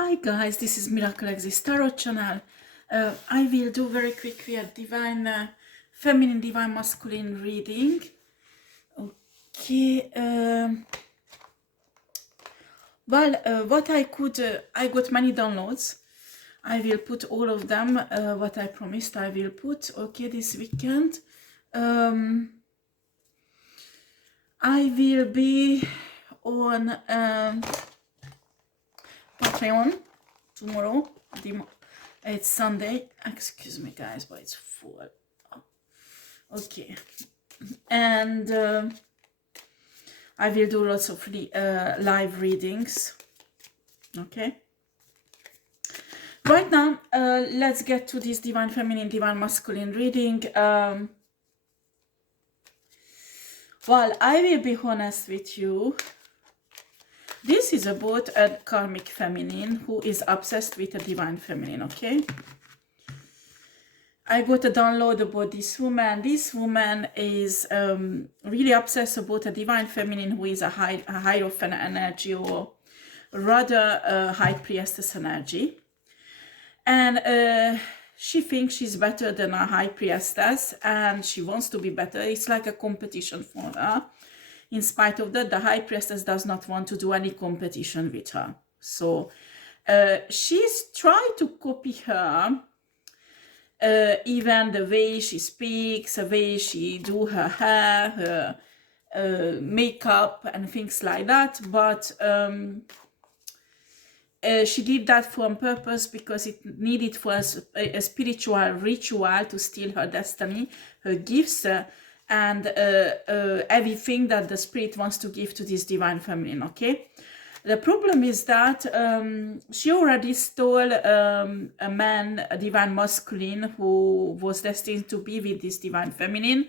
Hi guys, this is miraclexistetarot channel. I will do very quickly a divine feminine, divine masculine reading. Okay. What I could, I got many downloads. I will put all of them. What I promised I will put. Okay, this weekend. I will be on Patreon tomorrow. It's Sunday. Excuse me, guys, but it's full. Oh, okay, and I will do lots of live readings. Okay. Right now, let's get to this divine feminine, divine masculine reading. Well, I will be honest with you. This is about a karmic feminine who is obsessed with a divine feminine, okay? I got a download about this woman. This woman is really obsessed about a divine feminine who is a hierophant energy, or rather a high priestess energy. And she thinks she's better than a high priestess, and she wants to be better. It's like a competition for her. In spite of that, the high priestess does not want to do any competition with her. So she's trying to copy her, even the way she speaks, the way she do her hair, her makeup and things like that. But she did that for on purpose because it needed for a spiritual ritual to steal her destiny, her gifts, and everything that the spirit wants to give to this divine feminine, okay? The problem is that she already stole a man, a divine masculine, who was destined to be with this divine feminine.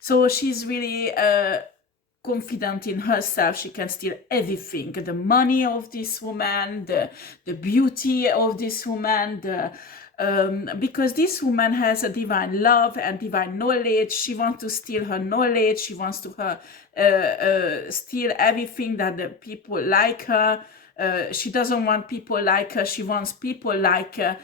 So she's really confident in herself. She can steal everything, the money of this woman, the beauty of this woman, because this woman has a divine love and divine knowledge. She wants to steal her knowledge. She wants to steal everything that the people like her. She doesn't want people like her. She wants people like her,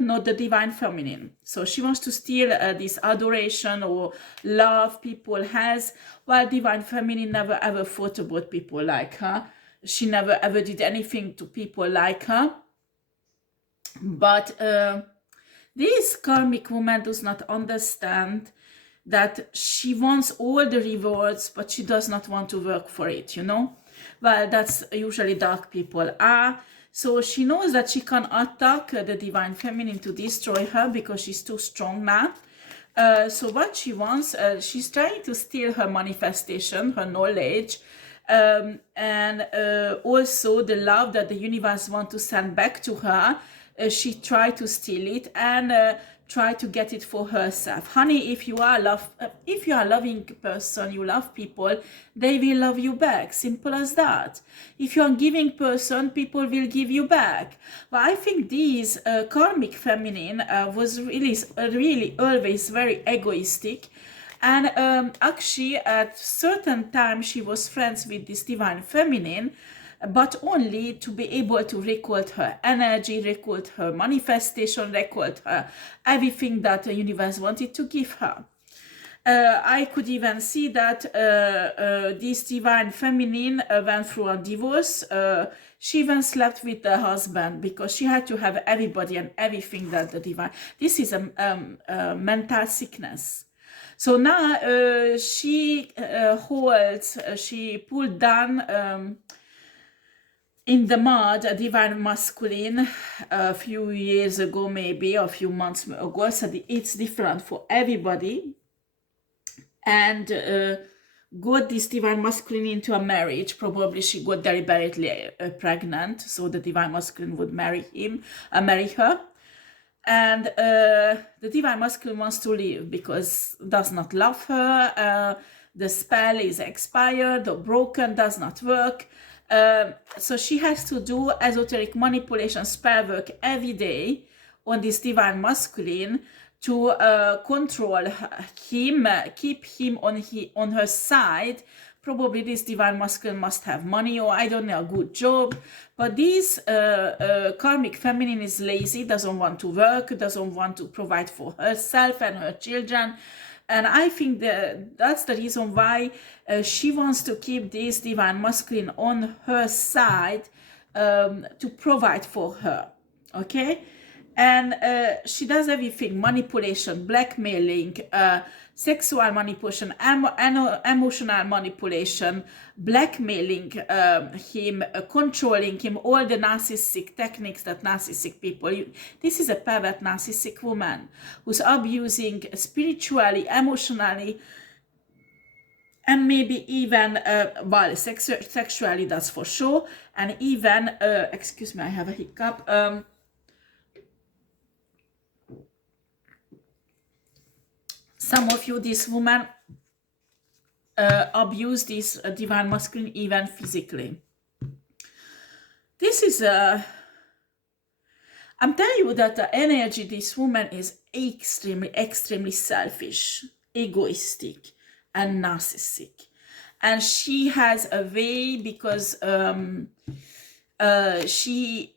not the divine feminine. So she wants to steal this adoration or love people has, while divine feminine never ever thought about people like her. She never ever did anything to people like her. But this karmic woman does not understand that she wants all the rewards, but she does not want to work for it, you know? Well, that's usually dark people are. So she knows that she can attack the divine feminine to destroy her because she's too strong now. So what she wants, she's trying to steal her manifestation, her knowledge, and also the love that the universe wants to send back to her. She tried to steal it and try to get it for herself. Honey, if you are a loving person, you love people, they will love you back. Simple as that. If you're a giving person, people will give you back. But I think this karmic feminine was really always very egoistic. And actually, at certain time, she was friends with this divine feminine, but only to be able to record her energy, record her manifestation, record her everything that the universe wanted to give her. I could even see that this divine feminine went through a divorce. She even slept with the husband because she had to have everybody and everything that the divine... This is a mental sickness. So now she pulled down... in the mud, a divine masculine a few years ago, maybe a few months ago. So it's different for everybody. And got this divine masculine into a marriage. Probably she got deliberately pregnant, so the divine masculine would marry her. And the divine masculine wants to leave because does not love her. The spell is expired or broken, does not work. So she has to do esoteric manipulation spell work every day on this divine masculine to control him, keep him on her side, probably this divine masculine must have money, or I don't know, a good job. But this karmic feminine is lazy, doesn't want to work, doesn't want to provide for herself and her children. And I think that that's the reason why she wants to keep this divine masculine on her side, to provide for her. Okay? And she does everything: manipulation, blackmailing, sexual manipulation, emotional manipulation, blackmailing him, controlling him, all the narcissistic techniques that narcissistic people use. This is a pervert narcissistic woman who's abusing spiritually, emotionally, and maybe even, well, sexually, that's for sure. And even, excuse me, I have a hiccup. Some of you, this woman abuse this divine masculine even physically. This is I'm telling you that the energy, this woman is extremely selfish, egoistic, and narcissistic. And she has a way, because she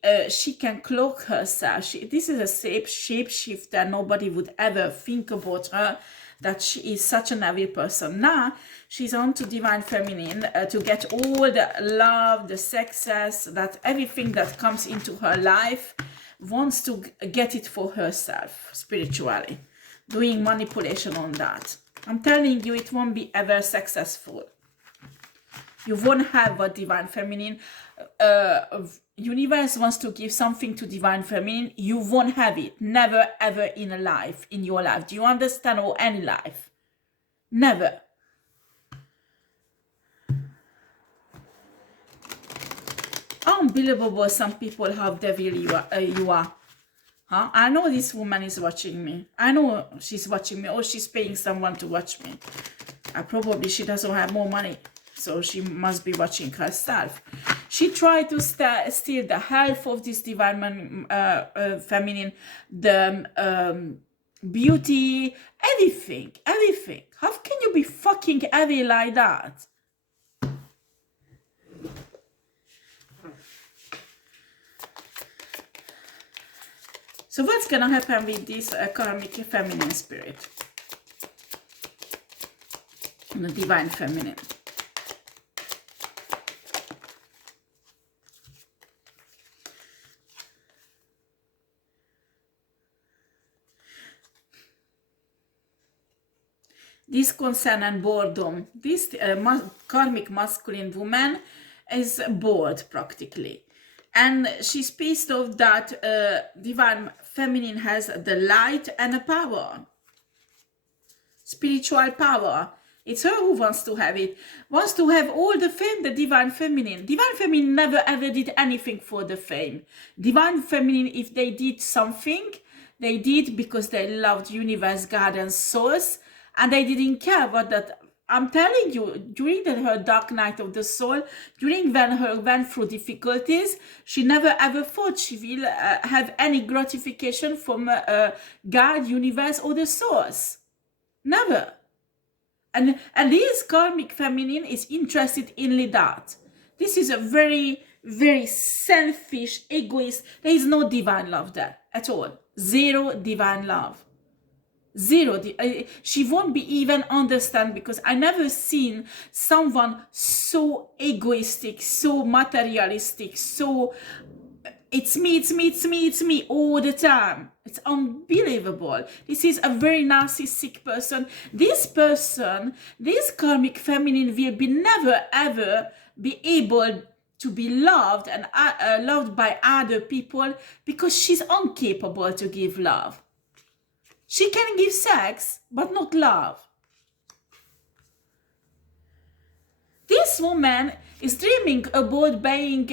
can cloak herself. This is a shapeshifter. Nobody would ever think about her that she is such an evil person. Now she's on to divine feminine to get all the love, the success, that everything that comes into her life, wants to get it for herself spiritually, doing manipulation on that. I'm telling you, it won't be ever successful. You won't have a divine feminine. Universe wants to give something to divine feminine. You won't have it. Never ever in a life, in your life. Do you understand? Or any life. Never. Unbelievable, some people, how devil you are. Huh? I know this woman is watching me. I know she's watching me, or she's paying someone to watch me. Probably she doesn't have more money, so she must be watching herself. She tried to steal the health of this divine feminine, the beauty, everything. How can you be fucking evil like that? So what's gonna happen with this karmic feminine spirit? The divine feminine. Disconcern and boredom. This karmic masculine woman is bored practically. And she's pissed off that divine feminine has the light and the power. Spiritual power. It's her who wants to have it. Wants to have all the fame, the divine feminine. Divine feminine never ever did anything for the fame. Divine feminine, if they did something, they did because they loved universe, God, and source. And they didn't care about that. I'm telling you, during her dark night of the soul, during when her went through difficulties, she never ever thought she will have any gratification from God, universe, or the source. Never. And this karmic feminine is interested in that. This is a very, very selfish, egoist. There is no divine love there at all. Zero divine love. Zero. She won't be even understand, because I never seen someone so egoistic, so materialistic, so it's me all the time. It's unbelievable. This is a very narcissistic person. This person, this karmic feminine, will be never ever be able to be loved and loved by other people, because she's incapable to give love. She can give sex, but not love. This woman is dreaming about being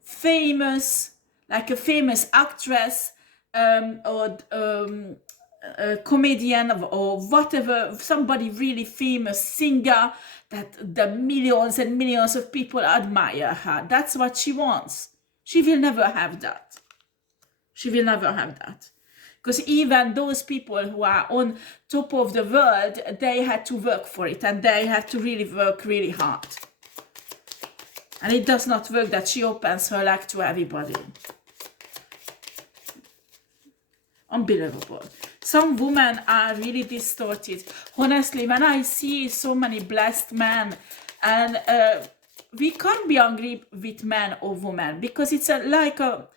famous, like a famous actress, or a comedian, or whatever, somebody really famous singer that the millions and millions of people admire her. That's what she wants. She will never have that. She will never have that. Because even those people who are on top of the world, they had to work for it, and they had to really work really hard. And it does not work that she opens her leg to everybody. Unbelievable. Some women are really distorted. Honestly, when I see so many blessed men, and we can't be angry with men or women, because it's like a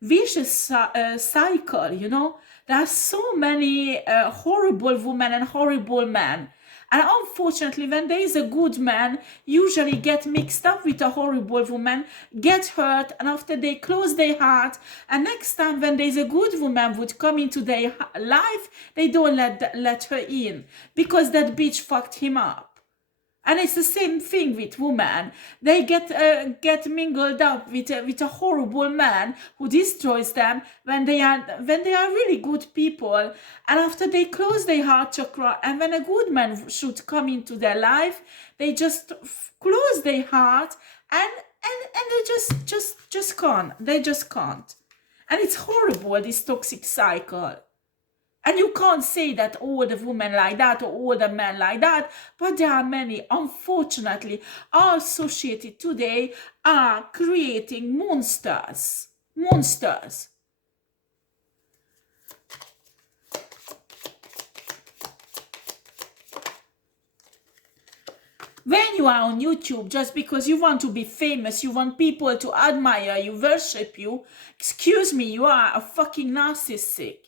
vicious cycle, you know. There are so many horrible women and horrible men. And unfortunately, when there is a good man, usually get mixed up with a horrible woman, get hurt, and after they close their heart, and next time when there is a good woman would come into their life, they don't let her in, because that bitch fucked him up. And it's the same thing with women. They get mingled up with a horrible man who destroys them when they are really good people. And after they close their heart chakra, and when a good man should come into their life, they just close their heart and they just can't. They just can't. And it's horrible, this toxic cycle. And you can't say that all the women like that or all the men like that, but there are many, unfortunately, our society today are creating monsters. Monsters. When you are on YouTube, just because you want to be famous, you want people to admire you, worship you, excuse me, you are a fucking narcissistic.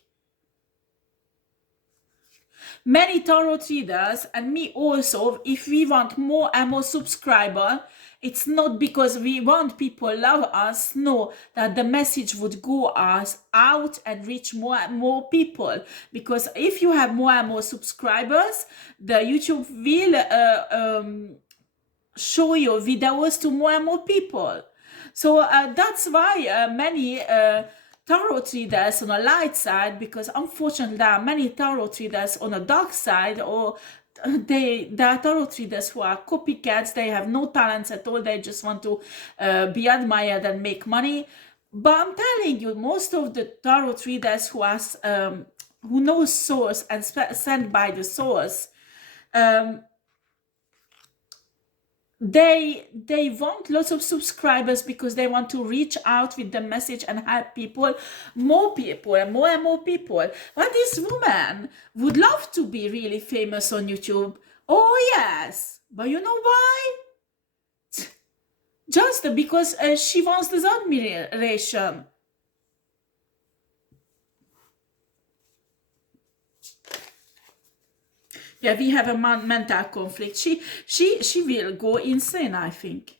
Many tarot readers, and me also, if we want more and more subscribers, it's not because we want people love us, no, that the message would go us out and reach more and more people. Because if you have more and more subscribers, the YouTube will show your videos to more and more people. So that's why many tarot readers on the light side, because unfortunately there are many tarot readers on the dark side, or there are tarot readers who are copycats. They have no talents at all. They just want to be admired and make money. But I'm telling you, most of the tarot readers who are who know source and sent by the source, they want lots of subscribers because they want to reach out with the message and help people, more people and more people. But this woman would love to be really famous on YouTube. Oh yes, but you know why? Just because she wants this admiration. Yeah, we have a mental conflict. She will go insane, I think.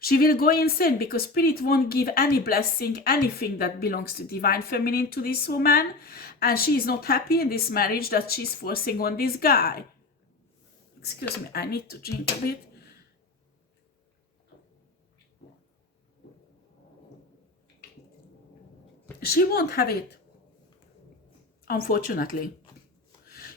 She will go insane because Spirit won't give any blessing, anything that belongs to Divine Feminine to this woman. And she is not happy in this marriage that she's forcing on this guy. Excuse me, I need to drink a bit. She won't have it, unfortunately.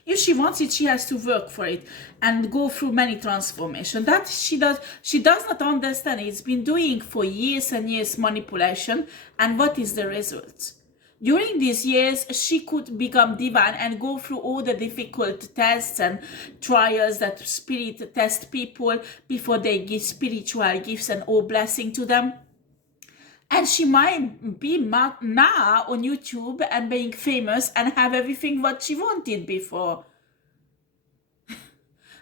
If she wants it, she has to work for it and go through many transformations. That she does not understand. It's been doing for years and years manipulation. And what is the result? During these years, she could become divine and go through all the difficult tests and trials that Spirit test people before they give spiritual gifts and all blessing to them. And she might be now on YouTube and being famous and have everything what she wanted before.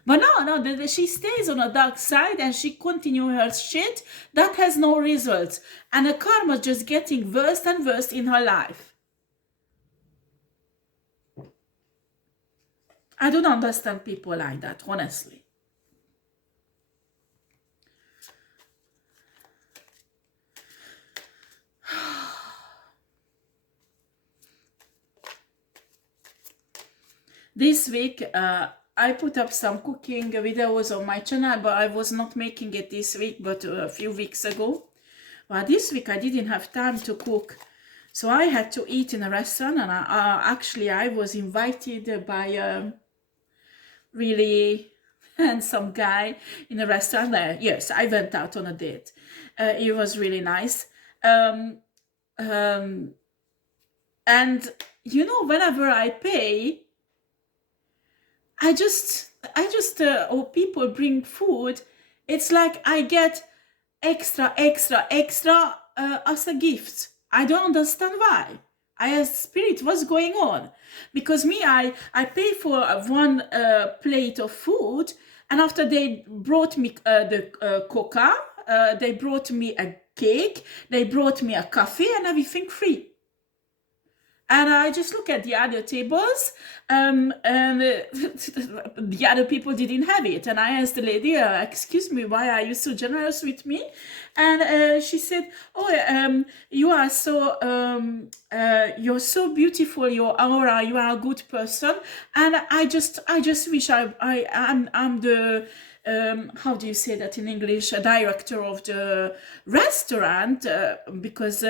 But no, she stays on the dark side and she continue her shit. That has no results. And the karma just getting worse and worse in her life. I don't understand people like that, honestly. This week, I put up some cooking videos on my channel, but I was not making it this week, but a few weeks ago. But this week I didn't have time to cook, so I had to eat in a restaurant, and actually I was invited by a really handsome guy in a restaurant. Yes, I went out on a date. It was really nice. And you know, whenever I pay, or people bring food, it's like I get extra as a gift. I don't understand why. I asked Spirit, what's going on? Because me, I pay for one plate of food, and after they brought me the coca, they brought me a cake, they brought me a coffee, and everything free. And I just look at the other tables, and the other people didn't have it. And I asked the lady, excuse me, why are you so generous with me? And she said, oh, you are so, you're so beautiful, your aura, you are a good person. And I just wish I'm the, how do you say that in English, a director of the restaurant, because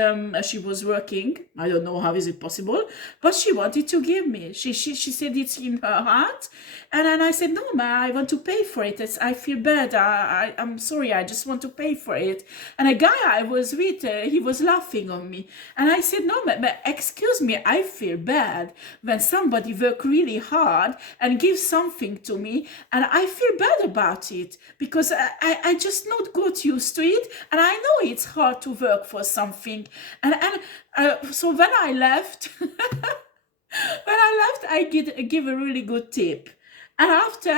she was working. I don't know how is it possible, but she wanted to give me. She said it's in her heart, and then I said, no, ma, I want to pay for it. I feel bad. I'm sorry. I just want to pay for it. And a guy I was with, he was laughing on me, and I said, no, ma, excuse me, I feel bad when somebody work really hard and gives something to me, and I feel bad about it because I just not got used to it, and I know it's hard to work for something, and so when I left, I give a really good tip. And after,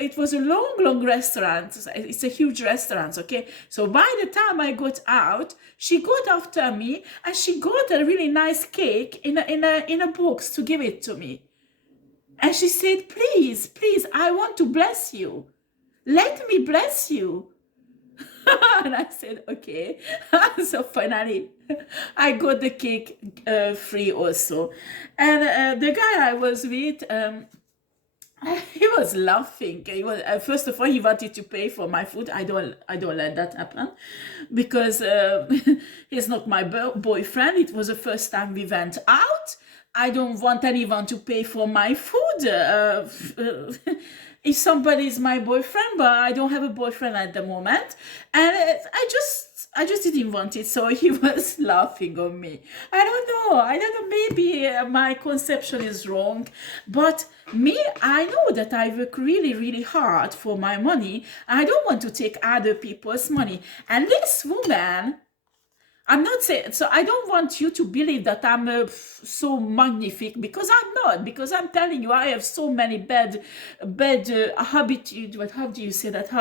it was a long restaurant. It's a huge restaurant, okay? So by the time I got out, she got after me, and she got a really nice cake in a box to give it to me. And she said, please, I want to bless you. Let me bless you. And I said, okay. So finally, I got the cake free also. And the guy I was with, he was laughing. He was, first of all, he wanted to pay for my food. I don't let that happen, because he's not my boyfriend. It was the first time we went out. I don't want anyone to pay for my food. If somebody is my boyfriend, but I don't have a boyfriend at the moment, and I just didn't want it, so he was laughing on me. I don't know, maybe my conception is wrong, but me, I know that I work really hard for my money. I don't want to take other people's money. And this woman, I'm not saying, so I don't want you to believe that I'm so magnific, because I'm not, because I'm telling you, I have so many bad habits. What, how do you say that?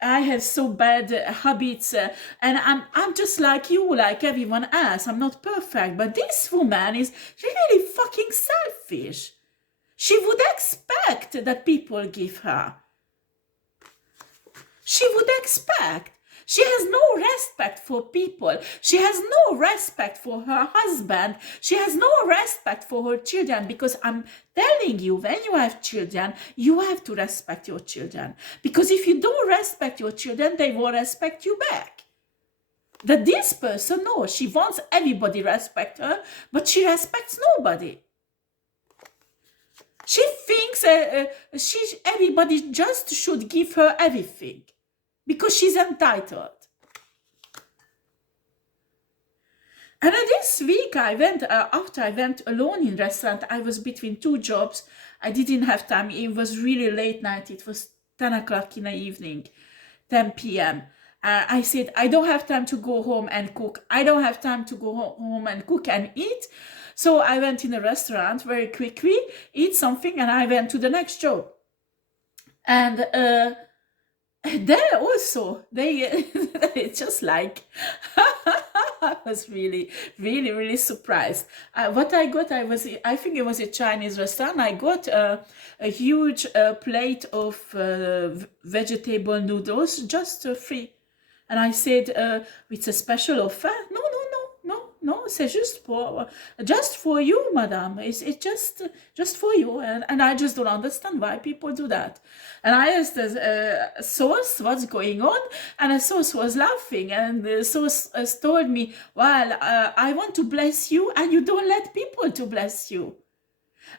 I have so bad habits, and I'm just like you, like everyone else. I'm not perfect, but this woman is really fucking selfish. She would expect that people give her. She would expect. She has no respect for people. She has no respect for her husband. She has no respect for her children, because I'm telling you, when you have children, you have to respect your children. Because if you don't respect your children, they won't respect you back. That this person, no, she wants everybody respect her, but she respects nobody. She thinks everybody just should give her everything, because she's entitled. And this week I went, after I went alone in restaurant, I was between two jobs. I didn't have time. It was really late night. It was 10 o'clock in the evening, 10 p.m. I said, I don't have time to go home and cook. I don't have time to go home and cook and eat. So I went in a restaurant very quickly, eat something, and I went to the next job. And there also, they just like, I was really surprised. What I got, I think it was a Chinese restaurant. I got a huge plate of vegetable noodles, just free. And I said, it's a special offer. No, c'est just for you, madame. It's just for you. And I just don't understand why people do that. And I asked the source what's going on, and the source was laughing. And the source told me, well, I want to bless you, and you don't let people to bless you.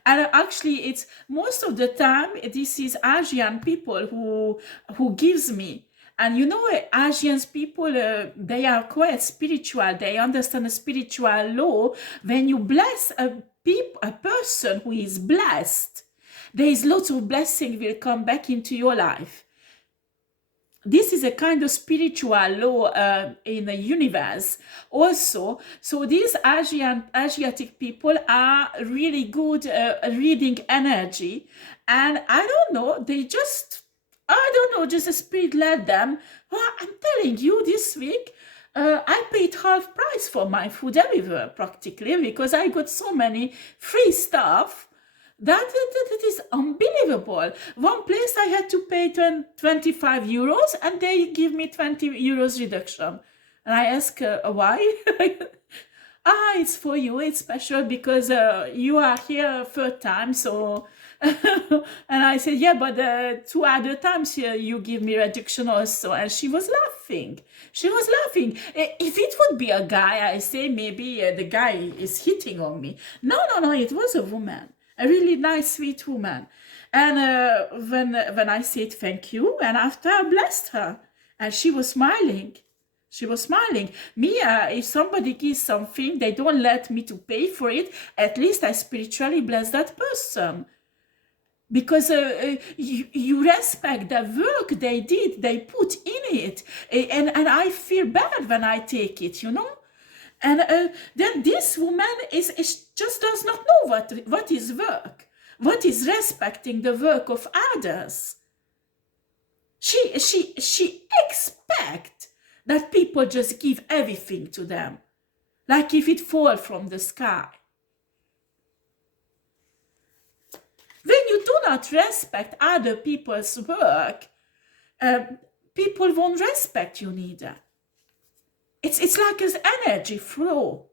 And actually, it's most of the time, this is Asian people who gives me. And you know, Asians people, they are quite spiritual. They understand the spiritual law. When you bless a person who is blessed, there is lots of blessing will come back into your life. This is a kind of spiritual law in the universe also. So these Asiatic people are really good reading energy. And I don't know, just the spirit led them. Well, I'm telling you, this week, I paid half price for my food everywhere practically, because I got so many free stuff. That is unbelievable. One place I had to pay 25 euros and they give me 20 euros reduction. And I ask why? It's for you. It's special because you are here third time. So, and I said, yeah, but 2 other times you give me reduction also. And she was laughing. She was laughing. If it would be a guy, I say maybe the guy is hitting on me. No, it was a woman. A really nice, sweet woman. And when I said thank you, and after I blessed her, and she was smiling. She was smiling. Me, if somebody gives something, they don't let me to pay for it, at least I spiritually bless that person. Because you respect the work they did, they put in it. And I feel bad when I take it, you know? And then this woman is just does not know what is work, what is respecting the work of others. She expects that people just give everything to them, like if it fall from the sky. When you do not respect other people's work, people won't respect you neither. It's like an energy flow.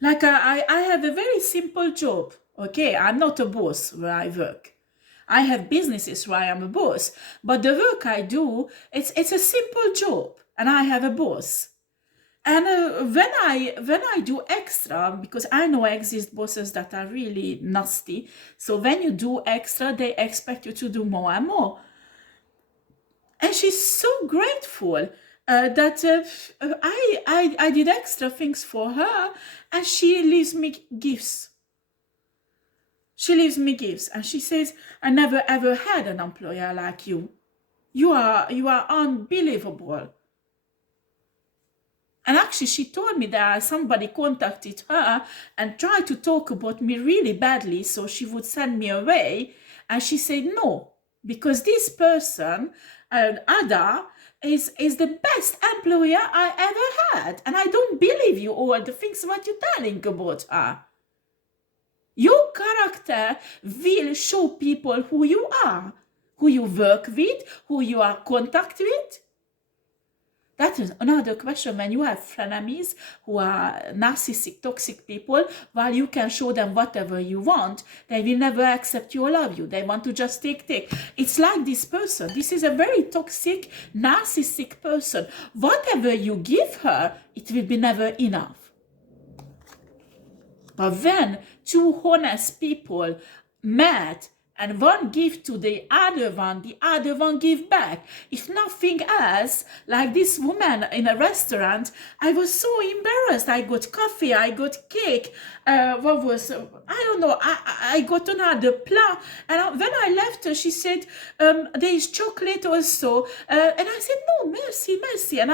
Like I have a very simple job. Okay, I'm not a boss where I work. I have businesses where I am a boss, but the work I do, it's a simple job, and I have a boss. And when I do extra, because I know exist bosses that are really nasty, so when you do extra, they expect you to do more and more. And she's so grateful that I did extra things for her, and she leaves me gifts. She leaves me gifts, and she says, I never ever had an employer like you. You are unbelievable. And actually, she told me that somebody contacted her and tried to talk about me really badly, so she would send me away. And she said no, because this person, Ada, is the best employer I ever had. And I don't believe you all the things what you're telling about her. Your character will show people who you are, who you work with, who you are contact with. That is another question. When you have frenemies who are narcissistic, toxic people, while you can show them whatever you want, they will never accept you or love you. They want to just take. It's like this person. This is a very toxic, narcissistic person. Whatever you give her, it will be never enough. But when two honest people met, and one give to the other one give back. If nothing else, like this woman in a restaurant, I was so embarrassed. I got coffee, I got cake, I don't know, I got another plant. And when I left her, she said, there is chocolate also. And I said, no, merci. And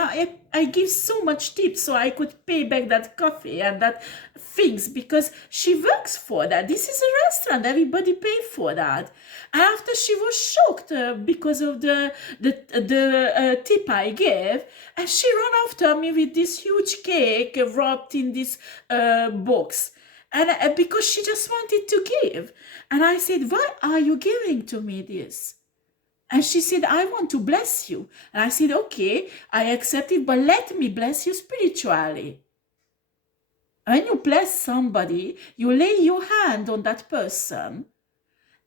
I give so much tips so I could pay back that coffee and that things, because she works for that. This is a restaurant, everybody pay for that. And after, she was shocked because of the tip I gave, and she ran after me with this huge cake wrapped in this box, and because she just wanted to give. And I said, why are you giving to me this? And she said, I want to bless you. And I said, okay, I accept it, but let me bless you spiritually. When you bless somebody, you lay your hand on that person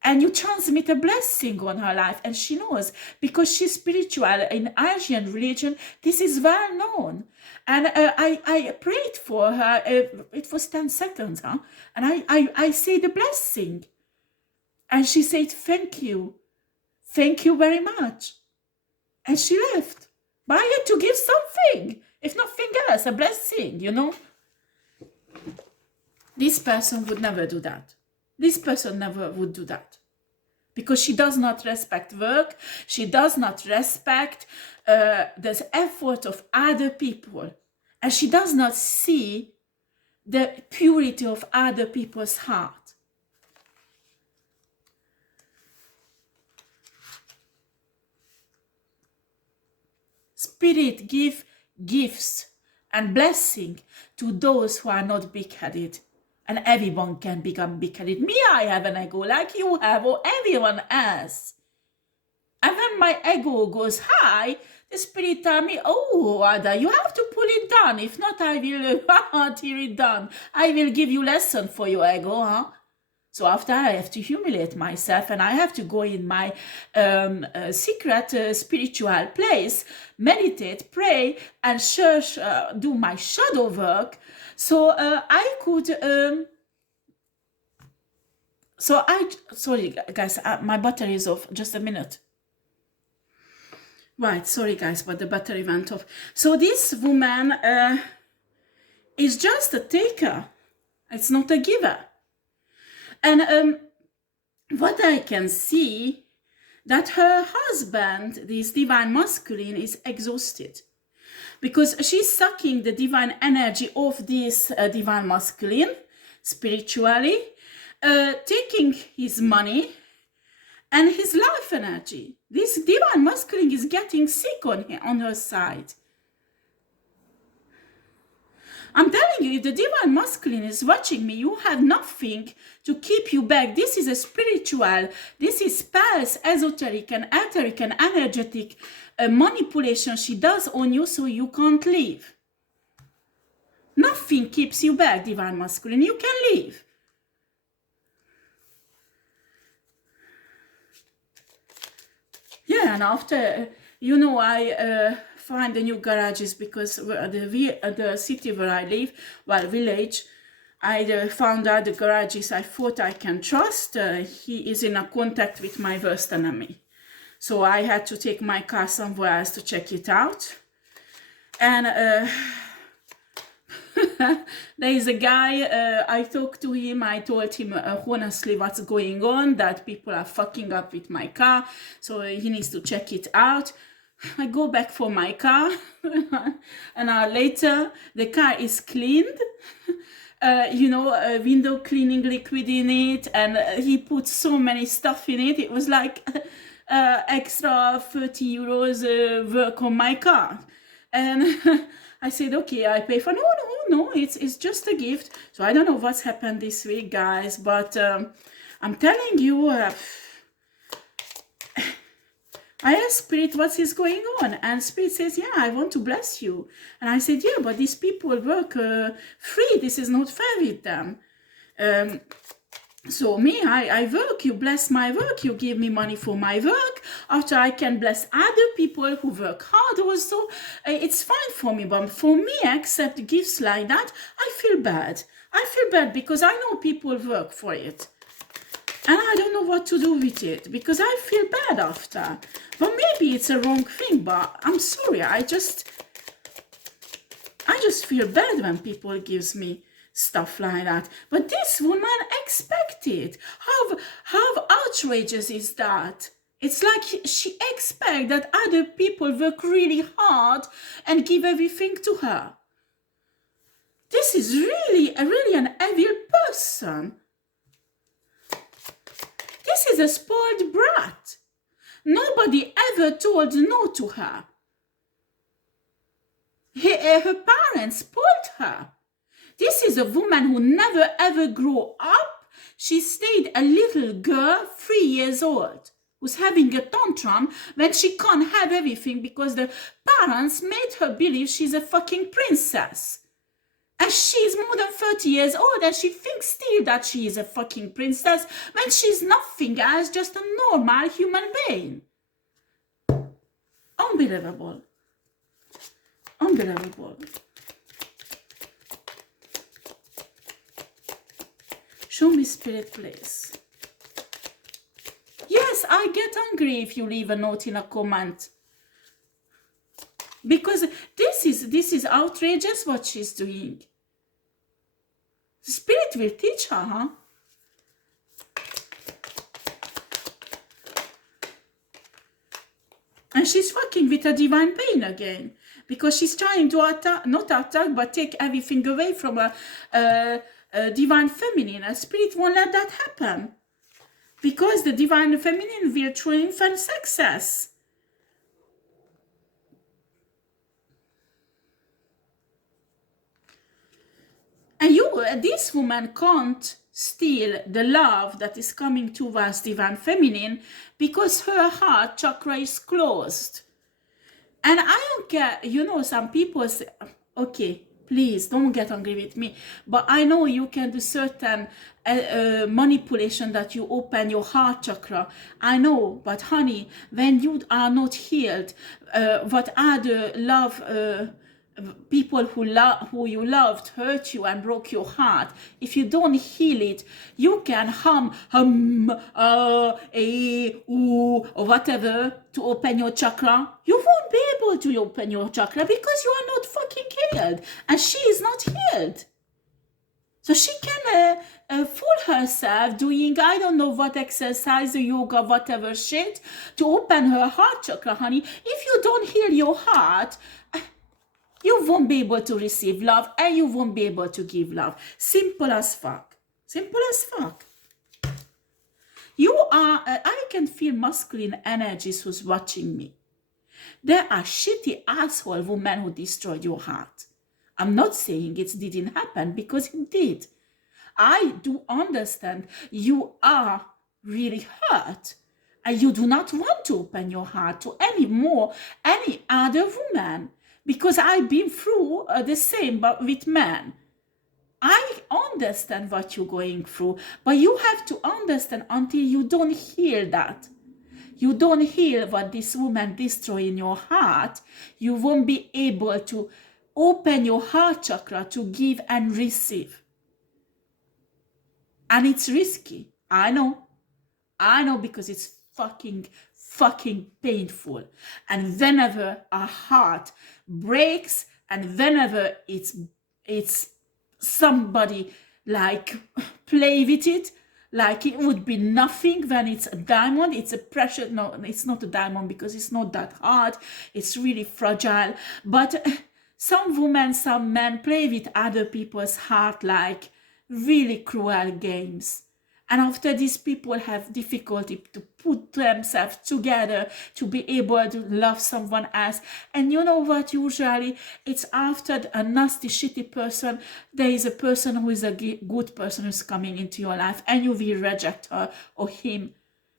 and you transmit a blessing on her life. And she knows, because she's spiritual. In Asian religion, this is well known. And I prayed for her. It was 10 seconds, huh? And I say the blessing. And she said, thank you. Thank you very much. And she left. But I had to give something, if nothing else, a blessing, you know. This person would never do that. This person never would do that. Because she does not respect work. She does not respect the effort of other people. And she does not see the purity of other people's heart. Spirit give gifts and blessing to those who are not big-headed. And everyone can become big-headed. Me, I have an ego like you have, or everyone else. And when my ego goes high, the spirit tell me, oh, Ada, you have to pull it down. If not, I will tear it down. I will give you lesson for your ego, huh? So after I have to humiliate myself and I have to go in my secret spiritual place, meditate, pray, and search, do my shadow work. So I could, sorry guys, my battery is off, just a minute. Right, sorry guys, but the battery went off. So this woman is just a taker. It's not a giver. And what I can see, that her husband, this divine masculine, is exhausted. Because she's sucking the divine energy of this divine masculine, spiritually, taking his money and his life energy. This divine masculine is getting sick on her side. I'm telling you, if the divine masculine is watching me, you have nothing to keep you back. This is a spiritual, this is spells, esoteric and etheric and energetic manipulation she does on you so you can't leave. Nothing keeps you back, divine masculine. You can leave. Yeah, and after, you know, I find the new garages because the city where I live, well, village, I found out the garages I thought I can trust. He is in a contact with my worst enemy. So I had to take my car somewhere else to check it out. And there is a guy, I talked to him, I told him honestly what's going on, that people are fucking up with my car, so he needs to check it out. I go back for my car, an hour later, the car is cleaned, you know, window cleaning liquid in it, and he put so many stuff in it, it was like extra 30 euros work on my car. And I said, okay, I pay for, no, it's just a gift. So I don't know what's happened this week, guys, but I'm telling you, I asked Spirit, what is going on? And Spirit says, yeah, I want to bless you. And I said, yeah, but these people work free. This is not fair with them. So me, I work, you bless my work, you give me money for my work. After I can bless other people who work hard also. It's fine for me, but for me, accept gifts like that, I feel bad. I feel bad because I know people work for it. And I don't know what to do with it, because I feel bad after. But maybe it's a wrong thing, but I'm sorry, I just feel bad when people gives me stuff like that. But this woman expected. How outrageous is that? It's like she expects that other people work really hard and give everything to her. This is really an evil person. This is a spoiled brat. Nobody ever told no to her. Her parents spoiled her. This is a woman who never ever grew up. She stayed a little girl, 3 years old, who's having a tantrum when she can't have everything because the parents made her believe she's a fucking princess. And she's more than 30 years old and she thinks still that she is a fucking princess when she's nothing else, just a normal human being. Unbelievable. Unbelievable. Show me Spirit, please. Yes, I get angry if you leave a note in a comment. Because this is outrageous what she's doing. Spirit will teach her, huh? And she's fucking with a divine pain again. Because she's trying to attack, not attack, but take everything away from a divine feminine. A spirit won't let that happen. Because the divine feminine will triumph and success. And this woman can't steal the love that is coming towards divine feminine because her heart chakra is closed. And I don't care, you know, some people say, okay, please don't get angry with me, but I know you can do certain manipulation that you open your heart chakra. I know, but honey, when you are not healed, what are the love people who you loved hurt you and broke your heart? If you don't heal it, you can hum, ooh, or whatever to open your chakra. You won't be able to open your chakra because you are not fucking healed, and she is not healed. So she can fool herself doing, I don't know what exercise, yoga, whatever shit, to open her heart chakra, honey. If you don't heal your heart, you won't be able to receive love, and you won't be able to give love. Simple as fuck. Simple as fuck. You are, I can feel masculine energies who's watching me. There are shitty asshole women who destroyed your heart. I'm not saying it didn't happen, because it did. I do understand you are really hurt, and you do not want to open your heart to any other woman. Because I've been through the same, but with men. I understand what you're going through, but you have to understand until you don't heal that. You don't heal what this woman destroyed in your heart, you won't be able to open your heart chakra to give and receive. And it's risky. I know, because it's fucking painful. And whenever a heart breaks, and whenever it's somebody like play with it like it would be nothing, when it's a diamond, it's a precious, no, it's not a diamond because it's not that hard, it's really fragile. But some women, some men play with other people's heart like really cruel games. And after these people have difficulty to put themselves together to be able to love someone else. And you know what, usually it's after a nasty, shitty person, there is a person who is a good person who's coming into your life, and you will reject her or him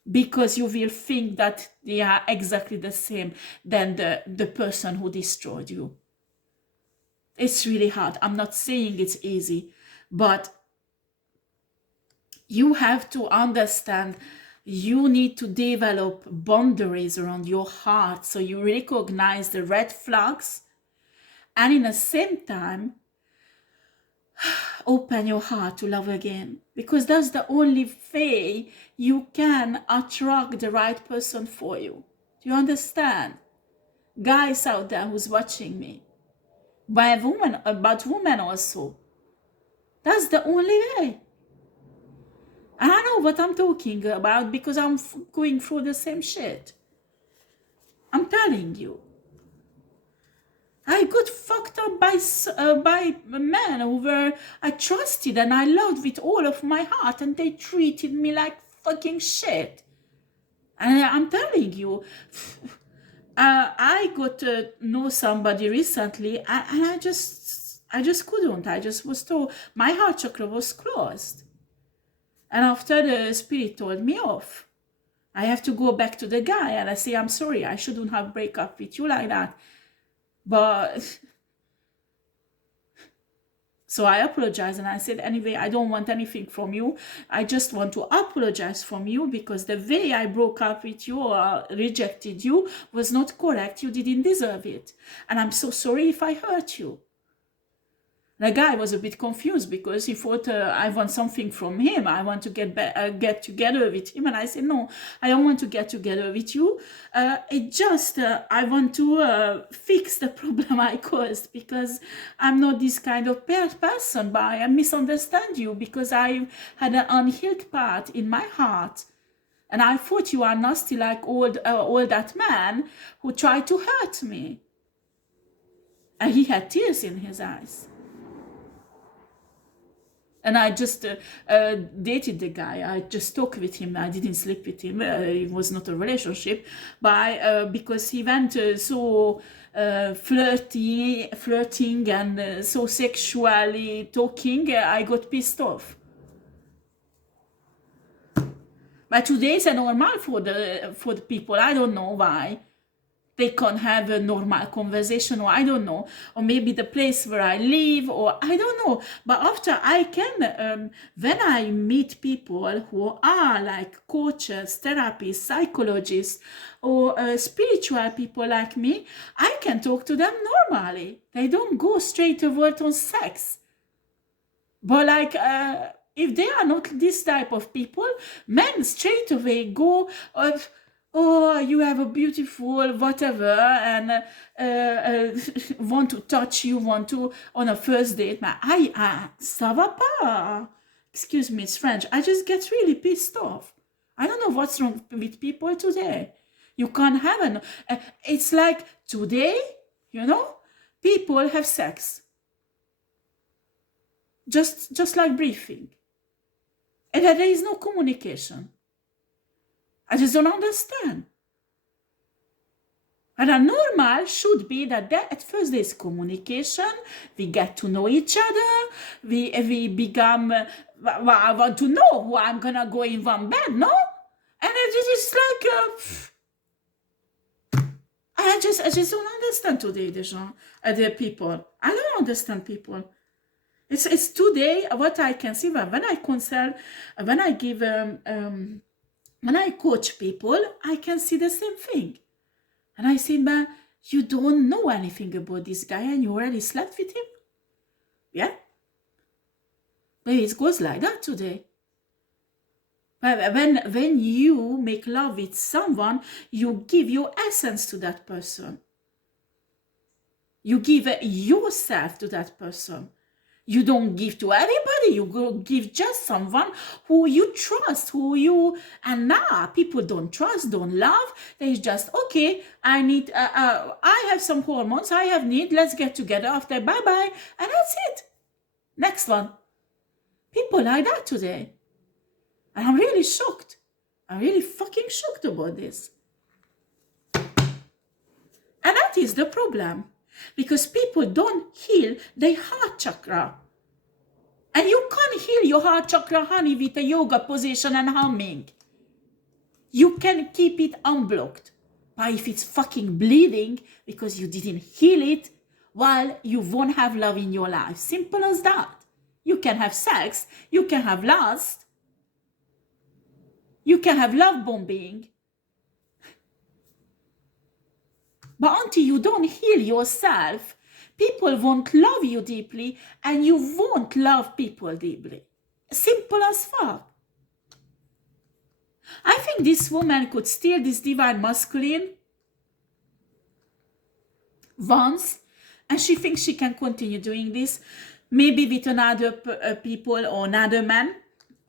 because you will think that they are exactly the same than the person who destroyed you. It's really hard. I'm not saying it's easy, but you have to understand you need to develop boundaries around your heart so you recognize the red flags, and in the same time open your heart to love again, because that's the only way you can attract the right person for you. Do you understand? Guys out there who's watching me, but women also, that's the only way. I know what I'm talking about because I'm going through the same shit. I'm telling you. I got fucked up by men who I trusted and I loved with all of my heart, and they treated me like fucking shit. And I'm telling you, I got to know somebody recently, and I just couldn't. I just was told my heart chakra was closed. And after the spirit told me off, I have to go back to the guy and I say, I'm sorry, I shouldn't have break up with you like that. But, so I apologized and I said, anyway, I don't want anything from you. I just want to apologize from you because the way I broke up with you or rejected you was not correct. You didn't deserve it. And I'm so sorry if I hurt you. The guy was a bit confused because he thought I want something from him. I want to get together with him, and I said no, I don't want to get together with you. It just I want to fix the problem I caused, because I'm not this kind of person. But I misunderstand you because I had an unhealed part in my heart, and I thought you are nasty like all that man who tried to hurt me. And he had tears in his eyes. And I just dated the guy. I just talked with him. I didn't sleep with him. It was not a relationship. But because he went so flirting and so sexually talking, I got pissed off. But today is normal for the people. I don't know why. They can't have a normal conversation, or I don't know, or maybe the place where I live, or I don't know. But after I can, when I meet people who are like coaches, therapists, psychologists, or spiritual people like me, I can talk to them normally. They don't go straight to word on sex. But like, if they are not this type of people, men straight away go of, oh, you have a beautiful whatever, and want to touch you, want to on a first date. Ça va pas. Excuse me, it's French. I just get really pissed off. I don't know what's wrong with people today. You can't have it's like today, people have sex. Just like breathing. And there is no communication. I just don't understand. And a normal should be that at first there's communication, we get to know each other, we become, I want to know who I'm gonna go in one bed, no? And it is like, I just don't understand today the people. I don't understand people. It's today what I can see when I consult, when I give when I coach people, I can see the same thing. And I say, man, you don't know anything about this guy and you already slept with him? Yeah? But it goes like that today. When you make love with someone, you give your essence to that person. You give yourself to that person. You don't give to everybody. You give just someone who you trust, and now people don't trust, don't love. They just, okay, I need, I have some hormones, I have need, let's get together after, bye-bye, and that's it. Next one. People like that today. And I'm really shocked. I'm really fucking shocked about this. And that is the problem. Because people don't heal their heart chakra. And you can't heal your heart chakra, honey, with a yoga position and humming. You can keep it unblocked. But if it's fucking bleeding because you didn't heal it, well, you won't have love in your life. Simple as that. You can have sex. You can have lust. You can have love bombing. But until you don't heal yourself, people won't love you deeply, and you won't love people deeply. Simple as fuck. I think this woman could steal this divine masculine once, and she thinks she can continue doing this, maybe with another people or another man,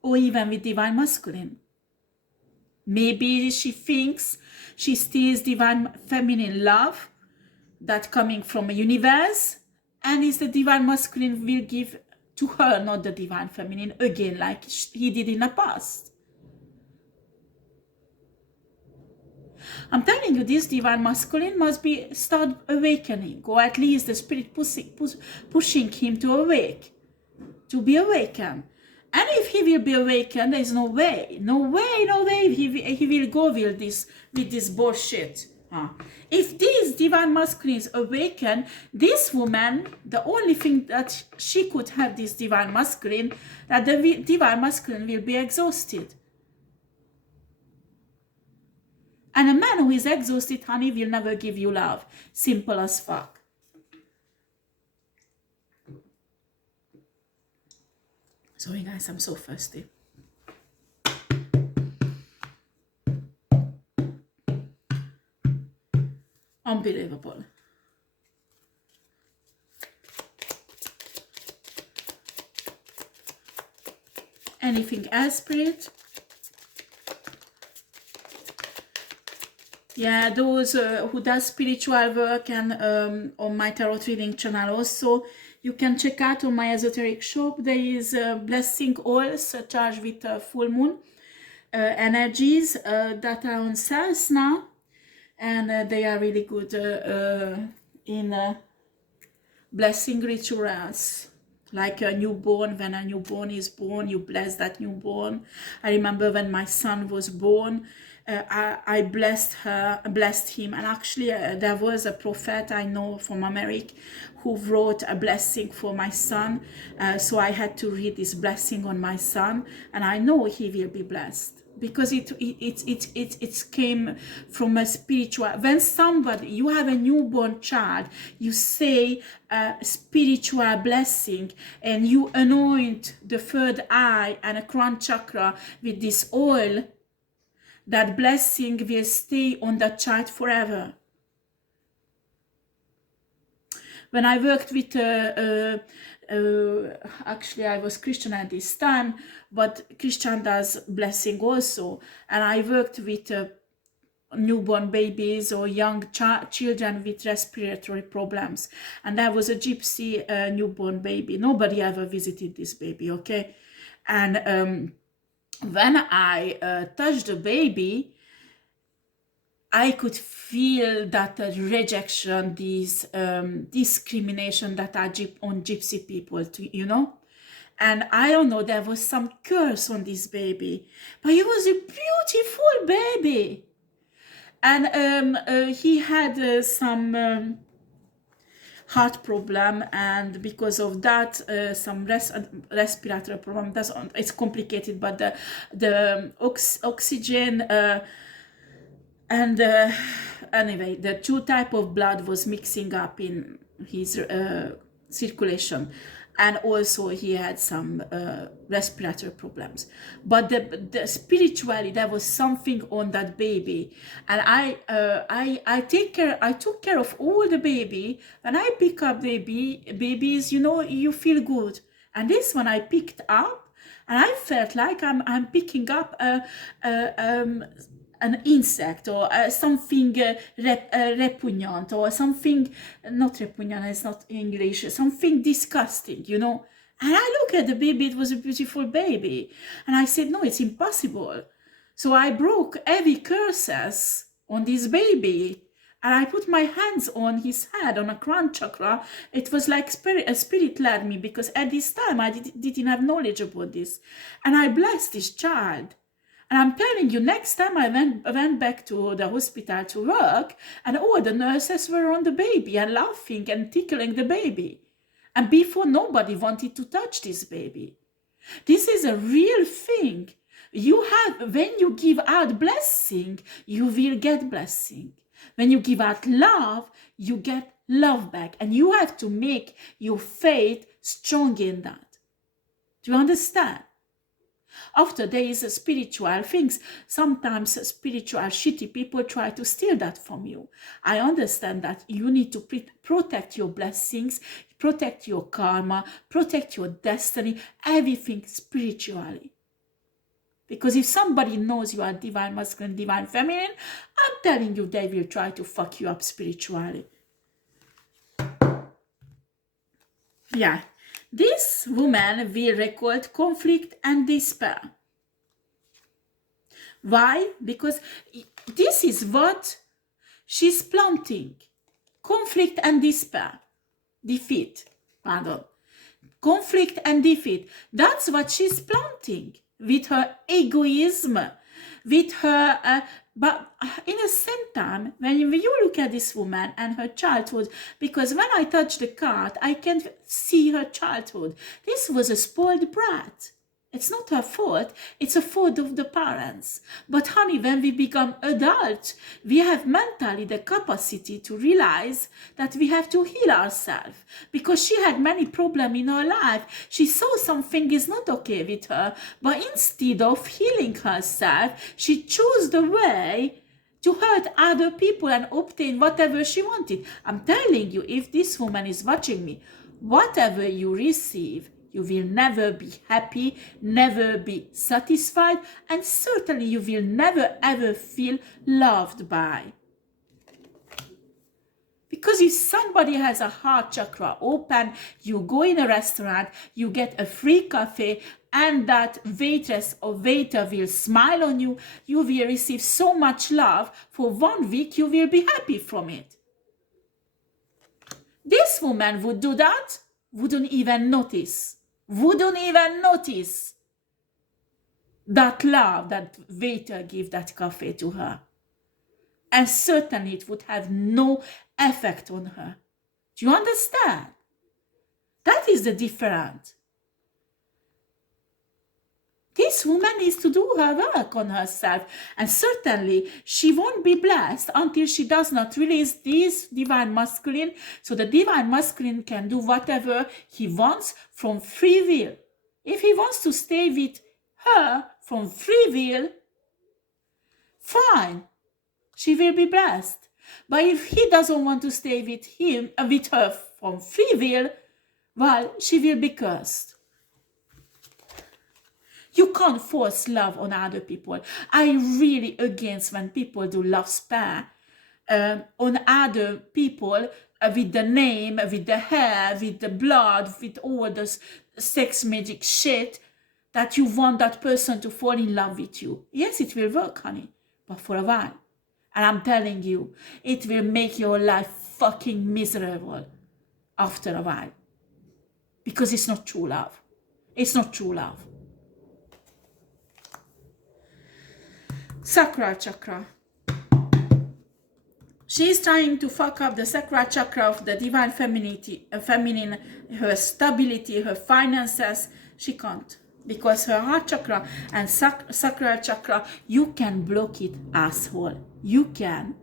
or even with divine masculine. Maybe she thinks she steals divine feminine love that coming from a universe, and is the divine masculine will give to her, not the divine feminine, again, like he did in the past. I'm telling you, this divine masculine must be start awakening, or at least the spirit pushing him to awake, to be awakened. And if he will be awakened, there is no way he will go with this bullshit. If this divine masculine is awakened, this woman, the only thing that she could have this divine masculine, that the divine masculine will be exhausted. And a man who is exhausted, honey, will never give you love. Simple as fuck. Sorry guys, I'm so thirsty. Unbelievable. Anything else, Spirit? Yeah, those who does spiritual work and on my tarot reading channel also, you can check out on my esoteric shop. There is blessing oils charged with full moon energies that are on sales now, and they are really good in blessing rituals. Like a newborn, when a newborn is born, you bless that newborn. I remember when my son was born, I blessed him, and actually there was a prophet I know from America who wrote a blessing for my son, so I had to read this blessing on my son, and I know he will be blessed. Because it came from a spiritual. When somebody, you have a newborn child, you say a spiritual blessing, and you anoint the third eye and a crown chakra with this oil, that blessing will stay on that child forever. When I worked with actually I was Christian at this time, but Christian does blessing also, and I worked with newborn babies or young children with respiratory problems, and there was a gypsy newborn baby. Nobody ever visited this baby, okay? And when I touched the baby, I could feel that rejection, this discrimination that are on gypsy people, you know? And I don't know, there was some curse on this baby, but it was a beautiful baby. And he had some heart problem, and because of that, some respiratory problem. It's complicated, but the oxygen and anyway, the two type of blood was mixing up in his circulation, and also he had some respiratory problems. But the spiritually, there was something on that baby, and I took care of all the baby. When I pick up babies, you know, you feel good. And this one I picked up, and I felt like I'm picking up an insect or something repugnant, or something, not repugnant, it's not English, something disgusting, you know. And I look at the baby, it was a beautiful baby, and I said, no, it's impossible. So I broke heavy curses on this baby, and I put my hands on his head, on a crown chakra. It was like a spirit led me, because at this time I didn't have knowledge about this, and I blessed this child. And I'm telling you, next time I went back to the hospital to work, and all the nurses were on the baby and laughing and tickling the baby. And before, nobody wanted to touch this baby. This is a real thing. When you give out blessing, you will get blessing. When you give out love, you get love back. And you have to make your faith strong in that. Do you understand? After there is spiritual things, sometimes spiritual shitty people try to steal that from you. I understand that you need to protect your blessings, protect your karma, protect your destiny, everything spiritually. Because if somebody knows you are divine masculine, divine feminine, I'm telling you, they will try to fuck you up spiritually. Yeah. This woman will record conflict and despair. Why? Because this is what she's planting. Conflict and despair. Defeat. Pardon. Conflict and defeat. That's what she's planting. With her egoism. With her... but in the same time, when you look at this woman and her childhood, because when I touch the card, I can see her childhood. This was a spoiled brat. It's not her fault. It's a fault of the parents. But honey, when we become adults, we have mentally the capacity to realize that we have to heal ourselves. Because she had many problems in her life. She saw something is not okay with her. But instead of healing herself, she chose the way to hurt other people and obtain whatever she wanted. I'm telling you, if this woman is watching me, whatever you receive, you will never be happy, never be satisfied, and certainly you will never ever feel loved by. Because if somebody has a heart chakra open, you go in a restaurant, you get a free coffee, and that waitress or waiter will smile on you, you will receive so much love. For 1 week, you will be happy from it. This woman would do that, wouldn't even notice that love that waiter give that coffee to her. And certainly it would have no effect on her. Do you understand? That is the difference. This woman needs to do her work on herself. And certainly she won't be blessed until she does not release this divine masculine. So the divine masculine can do whatever he wants from free will. If he wants to stay with her from free will, fine. She will be blessed. But if he doesn't want to stay with her from free will, well, she will be cursed. You can't force love on other people. I really against when people do love spell on other people with the name, with the hair, with the blood, with all this sex magic shit that you want that person to fall in love with you. Yes, it will work, honey, but for a while. And I'm telling you, it will make your life fucking miserable after a while. Because it's not true love. It's not true love. Sacral chakra. She is trying to fuck up the sacral chakra of the divine femininity, feminine, her stability, her finances. She can't. Because her heart chakra and sacral chakra, you can block it, asshole. You can,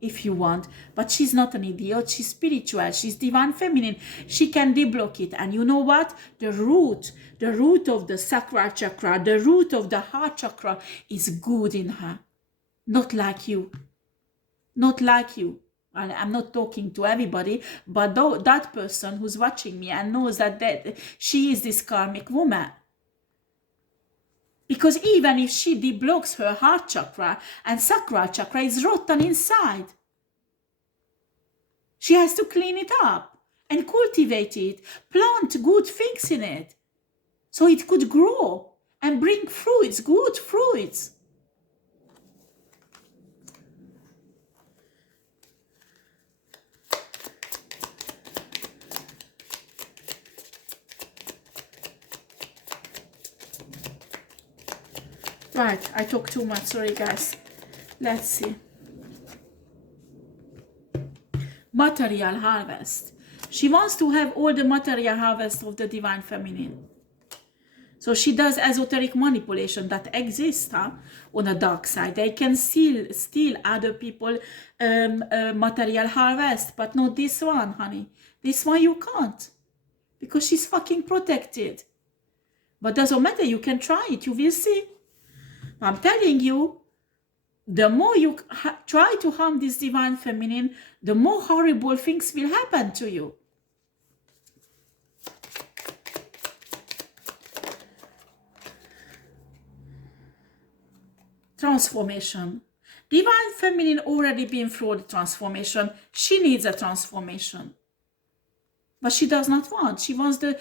if you want. But she's not an idiot. She's spiritual. She's divine feminine. She can deblock it. And you know what? The root of the sacral chakra, the root of the heart chakra is good in her. Not like you. Not like you. I'm not talking to everybody, but that person who's watching me and knows that she is this karmic woman. Because even if she deblocks her heart chakra and sacral chakra is rotten inside, she has to clean it up and cultivate it, plant good things in it, so it could grow and bring fruits, good fruits. Right, I talk too much, sorry guys. Let's see. Material harvest. She wants to have all the material harvest of the divine feminine. So she does esoteric manipulation that exists on the dark side. They can steal other people material harvest, but not this one, honey. This one you can't. Because she's fucking protected. But doesn't matter, you can try it, you will see. I'm telling you, the more you try to harm this divine feminine, the more horrible things will happen to you. Transformation. Divine feminine already been through the transformation. She needs a transformation. But she does not want. She wants the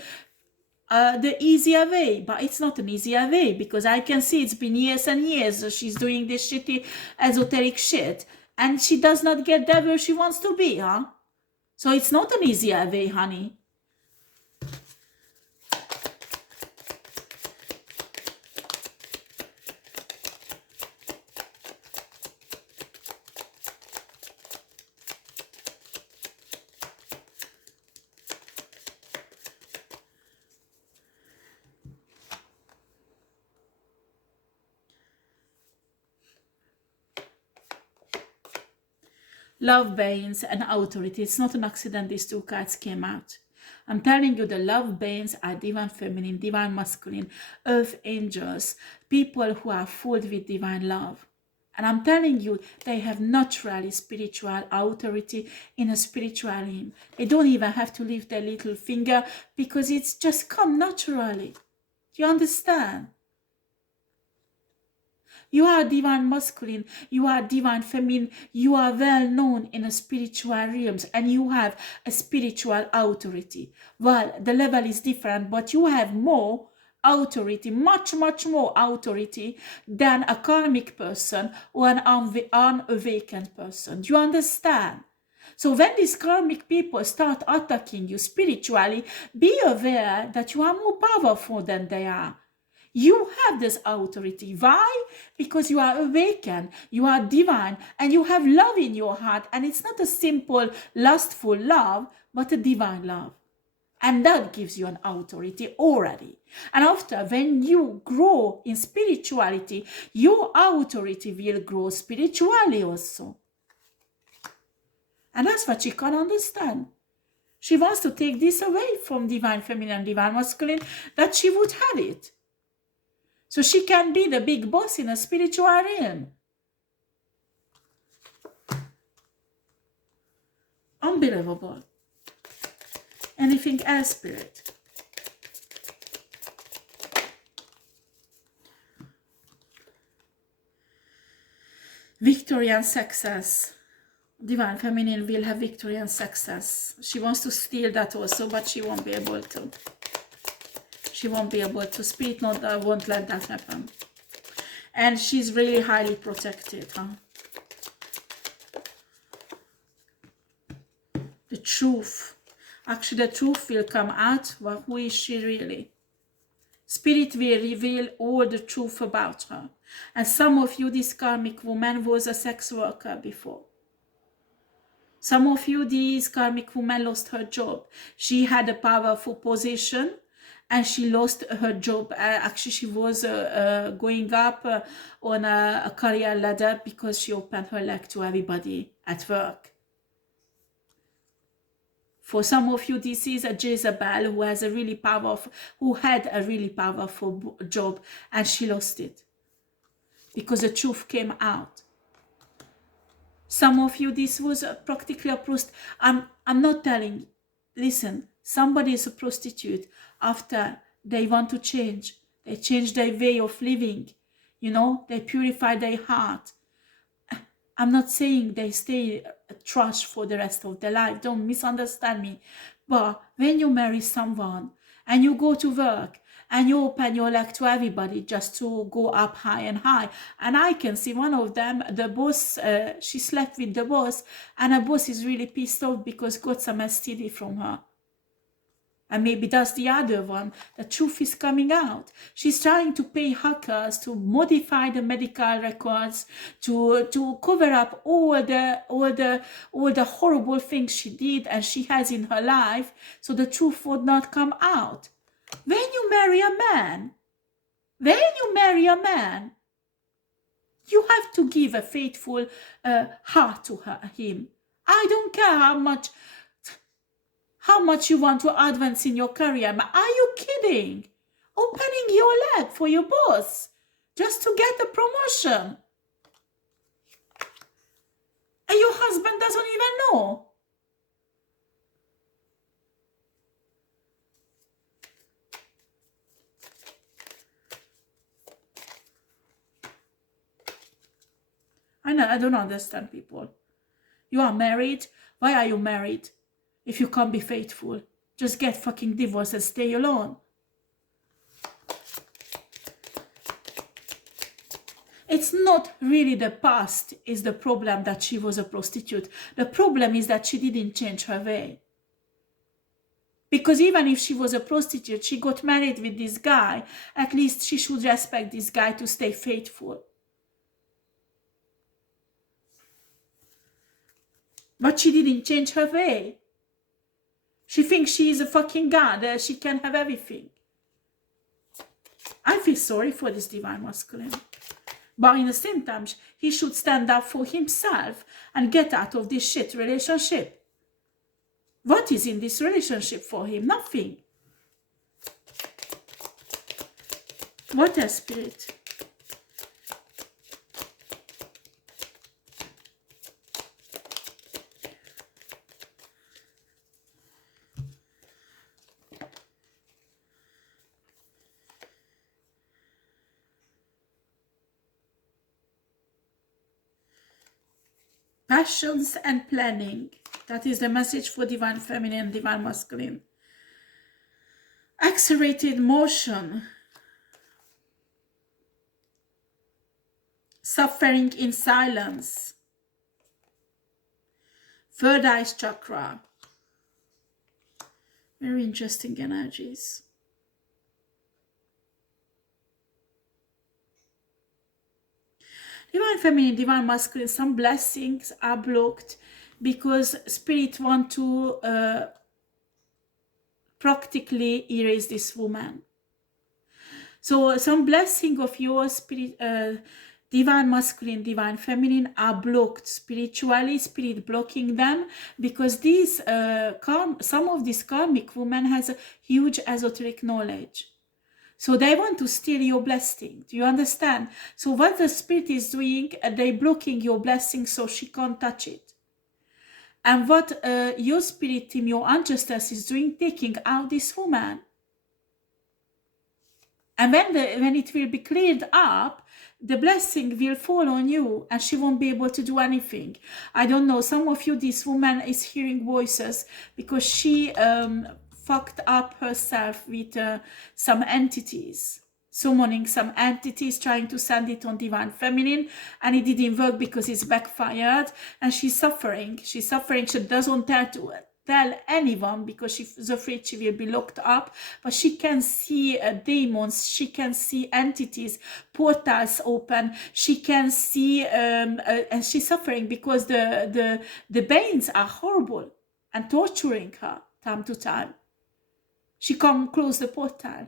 easier way, but it's not an easier way because I can see it's been years and years she's doing this shitty esoteric shit and she does not get there where she wants to be, huh? So it's not an easier way, honey. Love, Banes, and Authority. It's not an accident these two cards came out. I'm telling you, the love Banes are divine feminine, divine masculine, earth angels, people who are filled with divine love. And I'm telling you, they have naturally spiritual authority in a spiritual realm. They don't even have to lift their little finger because it's just come naturally. Do you understand? You are divine masculine, you are divine feminine, you are well known in a spiritual realms and you have a spiritual authority. Well, the level is different, but you have more authority, much more authority than a karmic person or an unawakened person. Do you understand? So when these karmic people start attacking you spiritually, be aware that you are more powerful than they are. You have this authority. Why? Because you are awakened, you are divine, and you have love in your heart. And it's not a simple, lustful love, but a divine love. And that gives you an authority already. And after, when you grow in spirituality, your authority will grow spiritually also. And that's what she can't understand. She wants to take this away from divine feminine and divine masculine, that she would have it. So she can be the big boss in a spiritual realm. Unbelievable. Anything else, Spirit? Victory and success. Divine feminine will have victory and success. She wants to steal that also, but she won't be able to. She won't be able to. Spirit won't let that happen. And she's really highly protected, huh? The truth. Actually, the truth will come out. Well, who is she really? Spirit will reveal all the truth about her. And some of you, this karmic woman was a sex worker before. Some of you, this karmic woman lost her job. She had a powerful position and she lost her job. Actually, she was going up on a career ladder because she opened her leg to everybody at work. For some of you, this is a Jezebel who has a really powerful, who had a really powerful job, and she lost it because the truth came out. Some of you, this was practically a prostitute. I'm not telling. Listen, somebody is a prostitute after they want to change. They change their way of living. You know, they purify their heart. I'm not saying they stay trash for the rest of their life. Don't misunderstand me. But when you marry someone and you go to work and you open your leg to everybody just to go up high and high. And I can see one of them, the boss, she slept with the boss, and her boss is really pissed off because got some STD from her. And maybe that's the other one. The truth is coming out. She's trying to pay hackers to modify the medical records, to cover up all the horrible things she did and she has in her life, so the truth would not come out. When you marry a man, you have to give a faithful heart to him. I don't care how much you want to advance in your career. Are you kidding? Opening your leg for your boss just to get a promotion. And your husband doesn't even know. I don't understand people. You are married. Why are you married? If you can't be faithful, just get fucking divorced and stay alone. It's not really the past is the problem that she was a prostitute. The problem is that she didn't change her way. Because even if she was a prostitute, she got married with this guy, at least she should respect this guy to stay faithful. But she didn't change her way. She thinks she is a fucking god, she can have everything. I feel sorry for this divine masculine. But in the same time, he should stand up for himself and get out of this shit relationship. What is in this relationship for him? Nothing. What else, Spirit? Passions and planning. That is the message for Divine Feminine and Divine Masculine. Accelerated motion. Suffering in silence. Third eye chakra. Very interesting energies. Divine Feminine, Divine Masculine, some blessings are blocked because Spirit want to practically erase this woman. So some blessing of your Spirit, Divine Masculine, Divine Feminine are blocked spiritually, Spirit blocking them, because these some of this karmic woman has a huge esoteric knowledge. So they want to steal your blessing. Do you understand? So what the Spirit is doing, they blocking your blessing so she can't touch it. And what your Spirit team, your ancestors is doing, taking out this woman. And when it will be cleared up, the blessing will fall on you and she won't be able to do anything. I don't know, some of you, this woman is hearing voices because she fucked up herself with some entities, summoning some entities, trying to send it on Divine Feminine, and it didn't work because it's backfired, and she's suffering. She's suffering. She doesn't tell anyone because she's afraid she will be locked up, but she can see demons, she can see entities, portals open, she can see and she's suffering because the pains are horrible and torturing her time to time. She can't close the portal.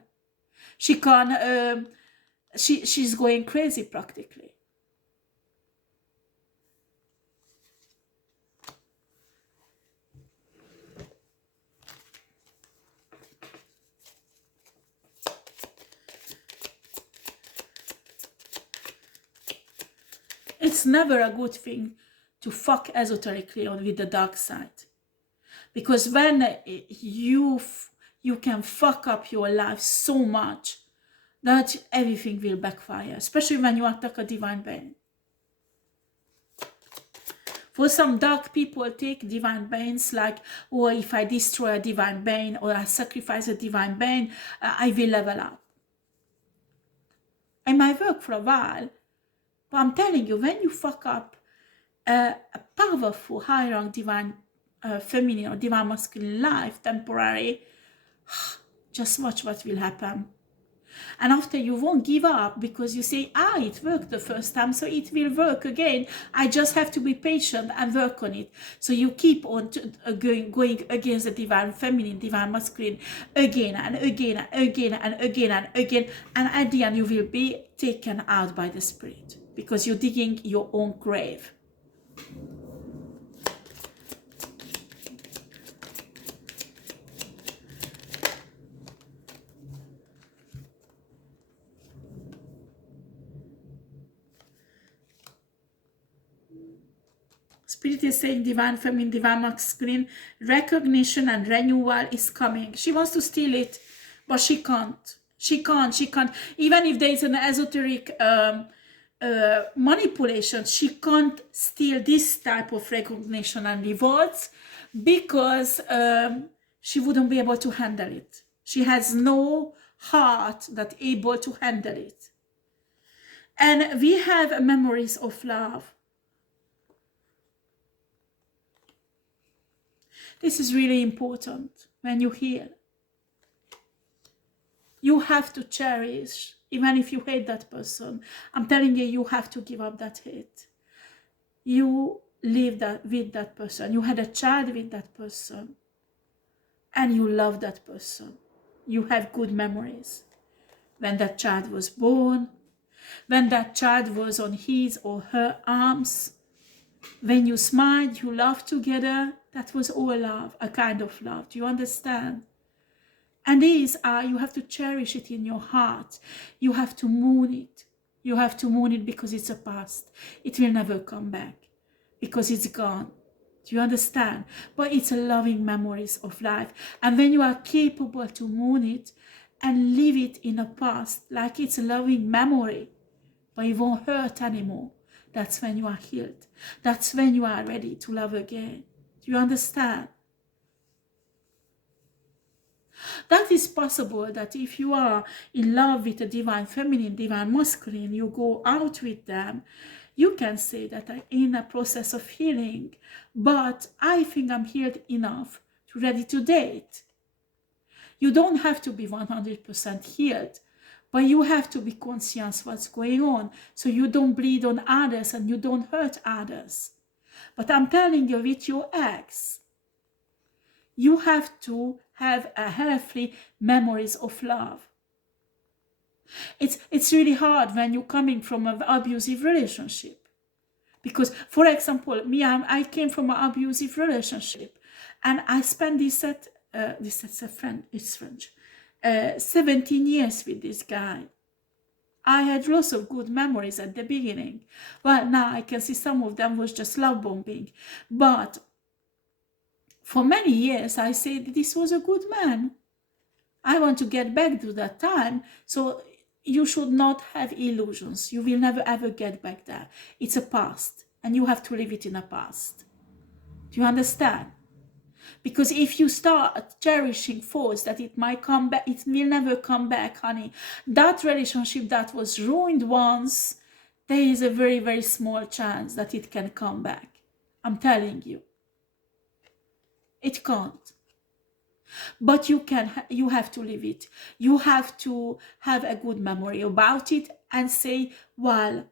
She can't, she's going crazy practically. It's never a good thing to fuck esoterically on with the dark side. Because when you can fuck up your life so much that everything will backfire, especially when you attack a divine being. For some dark people take divine beings like, oh, if I destroy a divine being or I sacrifice a divine being, I will level up. It might work for a while, but I'm telling you, when you fuck up a powerful high rank divine feminine or divine masculine life temporary, just watch what will happen. And after, you won't give up because you say, it worked the first time, so it will work again. I just have to be patient and work on it. So you keep on going against the divine feminine, divine masculine again and again and again and again and again. And at the end, you will be taken out by the Spirit because you're digging your own grave. Spirit is saying divine feminine, divine masculine, recognition and renewal is coming. She wants to steal it, but she can't. She can't. Even if there is an esoteric manipulation, she can't steal this type of recognition and rewards because she wouldn't be able to handle it. She has no heart that able to handle it. And we have memories of love. This is really important when you heal. You have to cherish, even if you hate that person. I'm telling you, you have to give up that hate. You live with that person. You had a child with that person. And you love that person. You have good memories. When that child was born, when that child was on his or her arms, when you smiled, you laughed together, that was all love, a kind of love. Do you understand? And these are, you have to cherish it in your heart. You have to mourn it. You have to mourn it because it's a past. It will never come back because it's gone. Do you understand? But it's a loving memories of life. And when you are capable to mourn it and leave it in the past, like it's a loving memory, but it won't hurt anymore, that's when you are healed. That's when you are ready to love again. Do you understand? That is possible that if you are in love with a divine feminine, divine masculine, you go out with them, you can say that I'm in a process of healing, but I think I'm healed enough to ready to date. You don't have to be 100% healed, but you have to be conscious what's going on so you don't bleed on others and you don't hurt others. But I'm telling you, with your ex, you have to have a healthy memories of love. It's really hard when you're coming from an abusive relationship. Because, for example, me, I came from an abusive relationship. And I spent it's French, 17 years with this guy. I had lots of good memories at the beginning. Well, now I can see some of them was just love bombing. But for many years, I said, this was a good man. I want to get back to that time. So you should not have illusions. You will never ever get back there. It's a past. And you have to live it in a past. Do you understand? Because if you start cherishing thoughts that it might come back, it will never come back, honey. That relationship that was ruined once, there is a very, very small chance that it can come back. I'm telling you. It can't. But you have to live it. You have to have a good memory about it and say, well,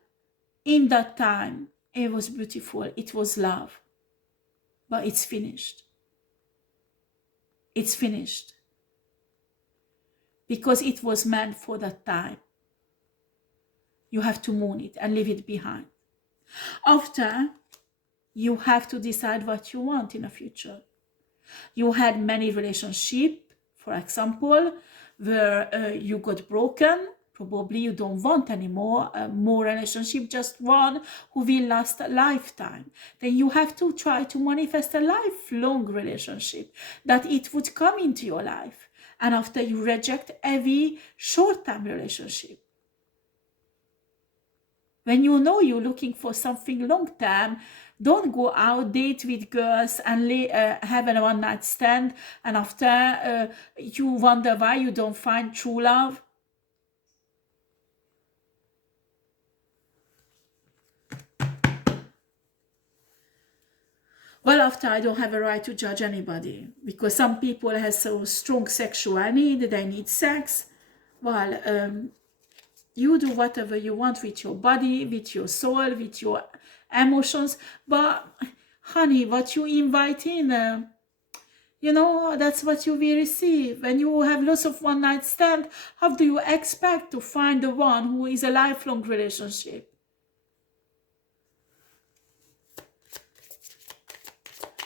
in that time, it was beautiful. It was love. But it's finished. It's finished. Because it was meant for that time. You have to mourn it and leave it behind. After, you have to decide what you want in the future. You had many relationships, for example, where you got broken. Probably you don't want anymore more relationship, just one who will last a lifetime. Then you have to try to manifest a lifelong relationship, that it would come into your life. And after, you reject every short-term relationship. When you know you're looking for something long-term, don't go out, date with girls and have a one-night stand, and after you wonder why you don't find true love. Well, after, I don't have a right to judge anybody, because some people have so strong sexual need, they need sex. Well, you do whatever you want with your body, with your soul, with your emotions. But, honey, what you invite in, you know, that's what you will receive. When you have lots of one-night stand, how do you expect to find the one who is a lifelong relationship?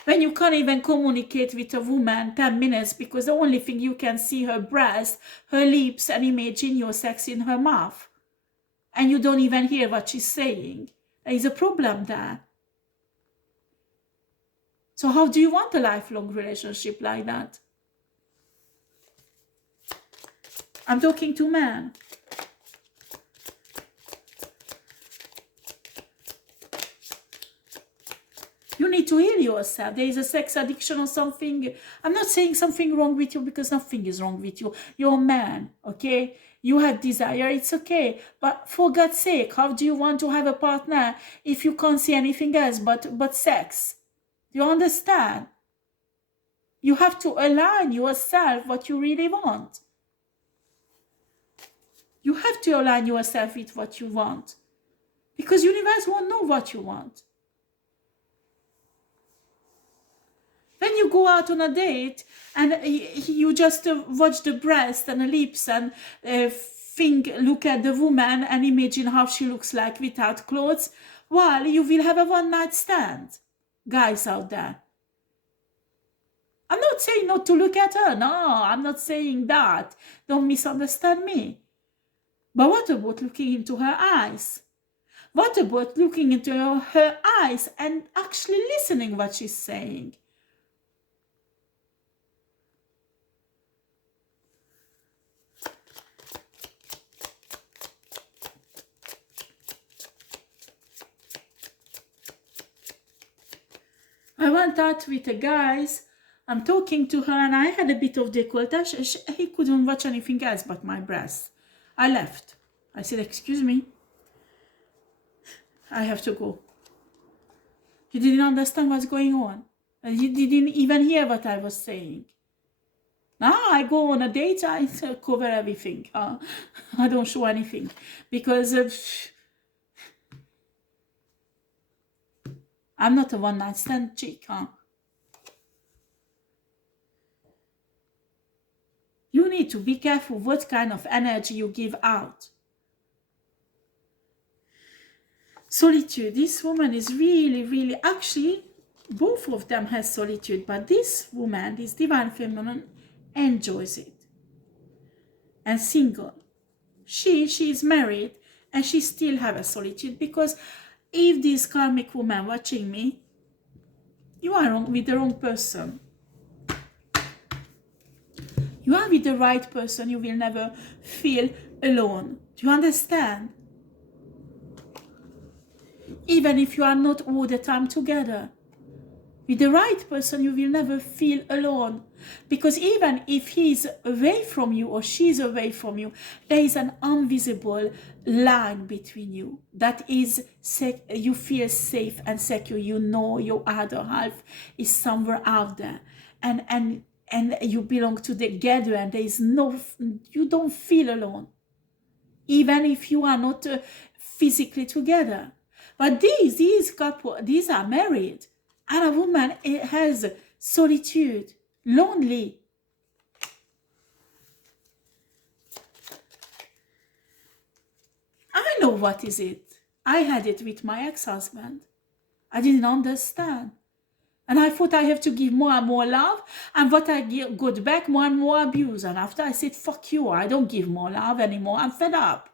When you can't even communicate with a woman 10 minutes because the only thing you can see her breast, her lips, and imagine your sex in her mouth. And you don't even hear what she's saying. There is a problem there. So how do you want a lifelong relationship like that? I'm talking to men. You need to heal yourself. There is a sex addiction or something. I'm not saying something wrong with you, because nothing is wrong with you. You're a man, okay? You have desire, it's okay. But for God's sake, how do you want to have a partner if you can't see anything else but sex? Do you understand? You have to align yourself what you really want. You have to align yourself with what you want. Because universe won't know what you want. When you go out on a date and you just watch the breast and the lips and look at the woman and imagine how she looks like without clothes, well, you will have a one-night stand. Guys out there. I'm not saying not to look at her. No, I'm not saying that. Don't misunderstand me. But what about looking into her eyes? What about looking into her eyes and actually listening what she's saying? I went out with the guys. I'm talking to her and I had a bit of décolletage. He couldn't watch anything else but my breasts. I left. I said, excuse me. I have to go. He didn't understand what's going on. And he didn't even hear what I was saying. Now I go on a date, I cover everything. I don't show anything. Because I'm not a one-night stand chick, huh? You need to be careful what kind of energy you give out. Solitude. This woman is really, actually, both of them has solitude, but this woman, this divine feminine, enjoys it. And single. She is married and she still have a solitude, because if this karmic woman watching me, you are with the wrong person. You are with the right person, you will never feel alone. Do you understand? Even if you are not all the time together. With the right person, you will never feel alone. Because even if he's away from you or she's away from you, there is an invisible line between you. That is, you feel safe and secure. You know your other half is somewhere out there. And you belong together, and there is you don't feel alone. Even if you are not physically together. But these couple, these are married. And a woman has solitude, lonely. I know what is it. I had it with my ex-husband. I didn't understand. And I thought I have to give more and more love. And what I got back, more and more abuse. And after I said, fuck you, I don't give more love anymore. I'm fed up.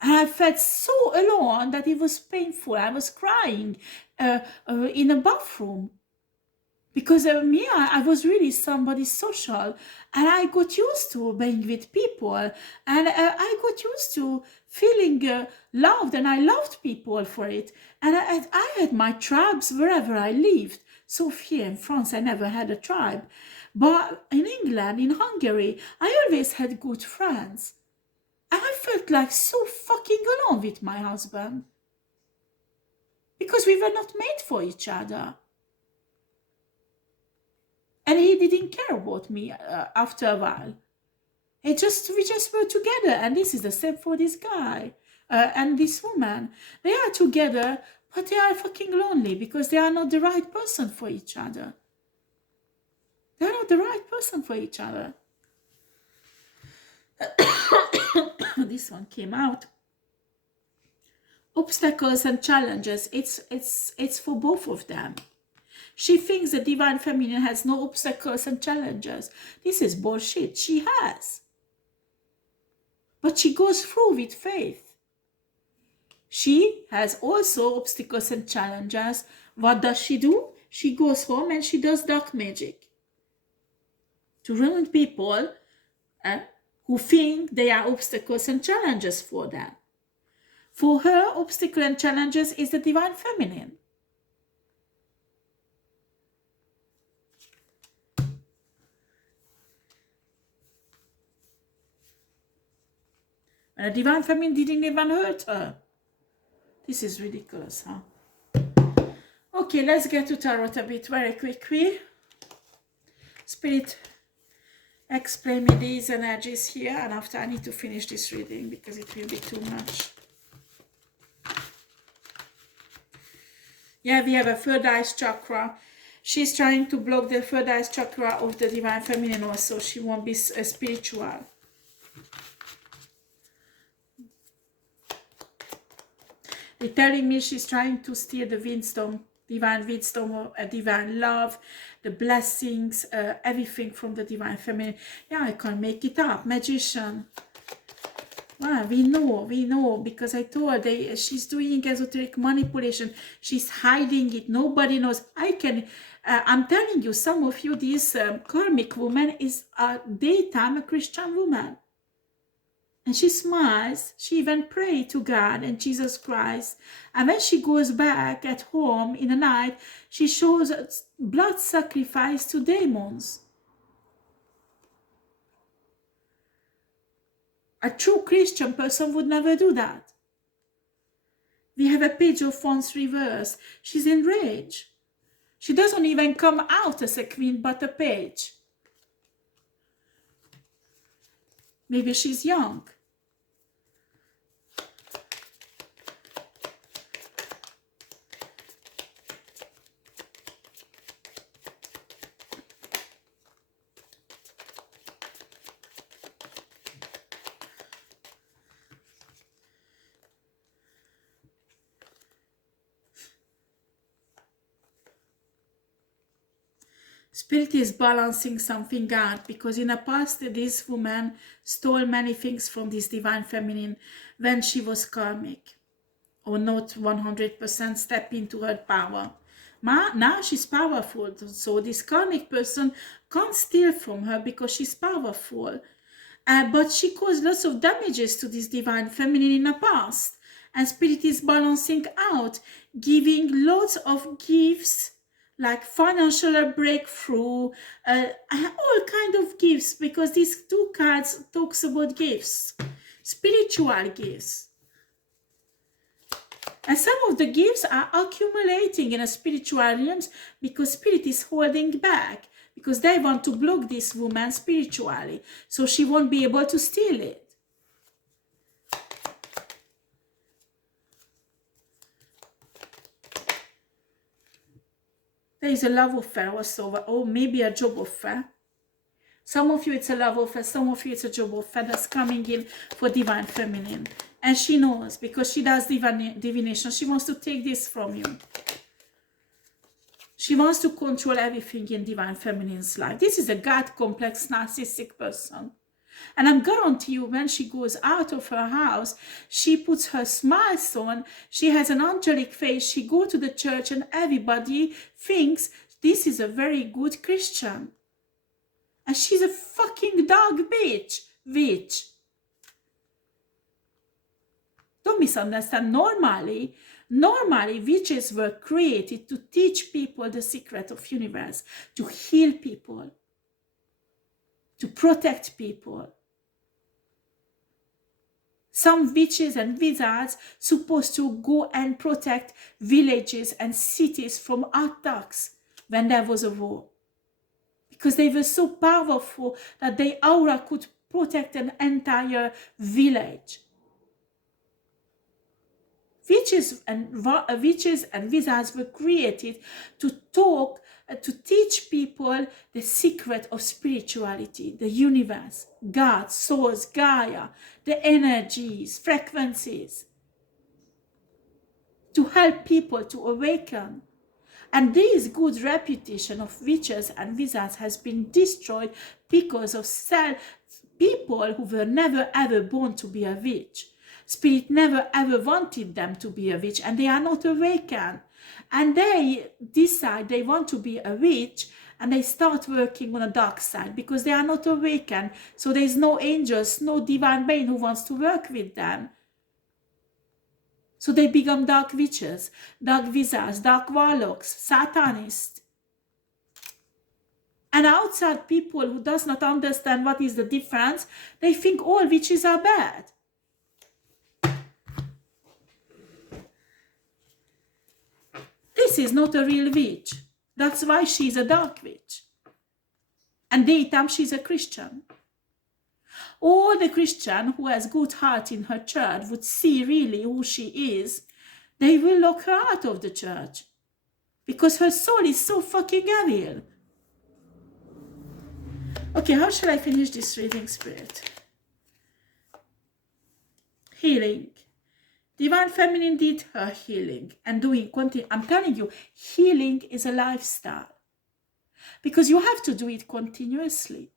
And I felt so alone that it was painful. I was crying in a bathroom. Because I was really somebody social. And I got used to being with people. And I got used to feeling loved. And I loved people for it. And I had my tribes wherever I lived. So here in France, I never had a tribe. But in England, in Hungary, I always had good friends. And I felt like so fucking alone with my husband. Because we were not made for each other. And he didn't care about me after a while. We just were together. And this is the same for this guy and this woman. They are together, but they are fucking lonely because they are not the right person for each other. They are not the right person for each other. This one came out. Obstacles and challenges. It's for both of them. She thinks the divine feminine has no obstacles and challenges. This is bullshit. She has. But she goes through with faith. She has also obstacles and challenges. What does she do? She goes home and she does dark magic. To ruin people who think they are obstacles and challenges for them. For her, obstacle and challenges is the divine feminine. And the divine feminine didn't even hurt her. This is ridiculous, huh? Okay, let's get to tarot a bit very quickly. Spirit, explain me these energies here, and after I need to finish this reading because it will be too much. Yeah, we have a third eye chakra. She's trying to block the third eye chakra of the divine feminine also. She won't be spiritual. They're telling me she's trying to steal the divine wisdom, divine love, the blessings, everything from the divine feminine. Yeah, I can't make it up. Magician. Well, we know, because I told she's doing esoteric manipulation. She's hiding it. Nobody knows. I'm telling you, some of you, this karmic woman is a daytime a Christian woman. And she smiles. She even prays to God and Jesus Christ. And when she goes back at home in the night, she shows blood sacrifice to demons. A true Christian person would never do that. We have a page of wands reverse. She's enraged. She doesn't even come out as a queen, but a page. Maybe she's young. Spirit is balancing something out, because in the past this woman stole many things from this divine feminine when she was karmic, or not 100% step into her power. Now she's powerful, so this karmic person can't steal from her because she's powerful. But she caused lots of damages to this divine feminine in the past, and Spirit is balancing out, giving lots of gifts, like financial breakthrough, all kind of gifts, because these two cards talks about gifts, spiritual gifts. And some of the gifts are accumulating in a spiritual realms because Spirit is holding back, because they want to block this woman spiritually, so she won't be able to steal it. There is a love affair also, or maybe a job affair. Some of you it's a love affair, some of you it's a job affair that's coming in for divine feminine. And she knows, because she does divination. She wants to take this from you. She wants to control everything in divine feminine's life. This is a God complex narcissistic person. And I'm guarantee you, when she goes out of her house, she puts her smiles on, she has an angelic face, she go to the church, and everybody thinks this is a very good Christian. And she's a fucking dog bitch. Witch. Don't misunderstand. Normally, witches were created to teach people the secret of universe, to heal people, to protect people. Some witches and wizards supposed to go and protect villages and cities from attacks when there was a war, because they were so powerful that their aura could protect an entire village. Witches and wizards were created to talk, to teach people the secret of spirituality, the universe, God, source, Gaia, the energies, frequencies, to help people to awaken. And this good reputation of witches and wizards has been destroyed because of people who were never ever born to be a witch. Spirit never ever wanted them to be a witch, and they are not awakened. And they decide they want to be a witch, and they start working on a dark side because they are not awakened. So there is no angels, no divine being who wants to work with them. So they become dark witches, dark wizards, dark warlocks, satanists. And outside people who does not understand what is the difference, they think all witches are bad. This is not a real witch. That's why she's a dark witch. And daytime she's a Christian. All the Christian who has good heart in her church would see really who she is. They will lock her out of the church, because her soul is so fucking evil. Okay, how shall I finish this reading, Spirit? Healing. Divine Feminine did her healing and doing continue. I'm telling you, healing is a lifestyle because you have to do it continuously.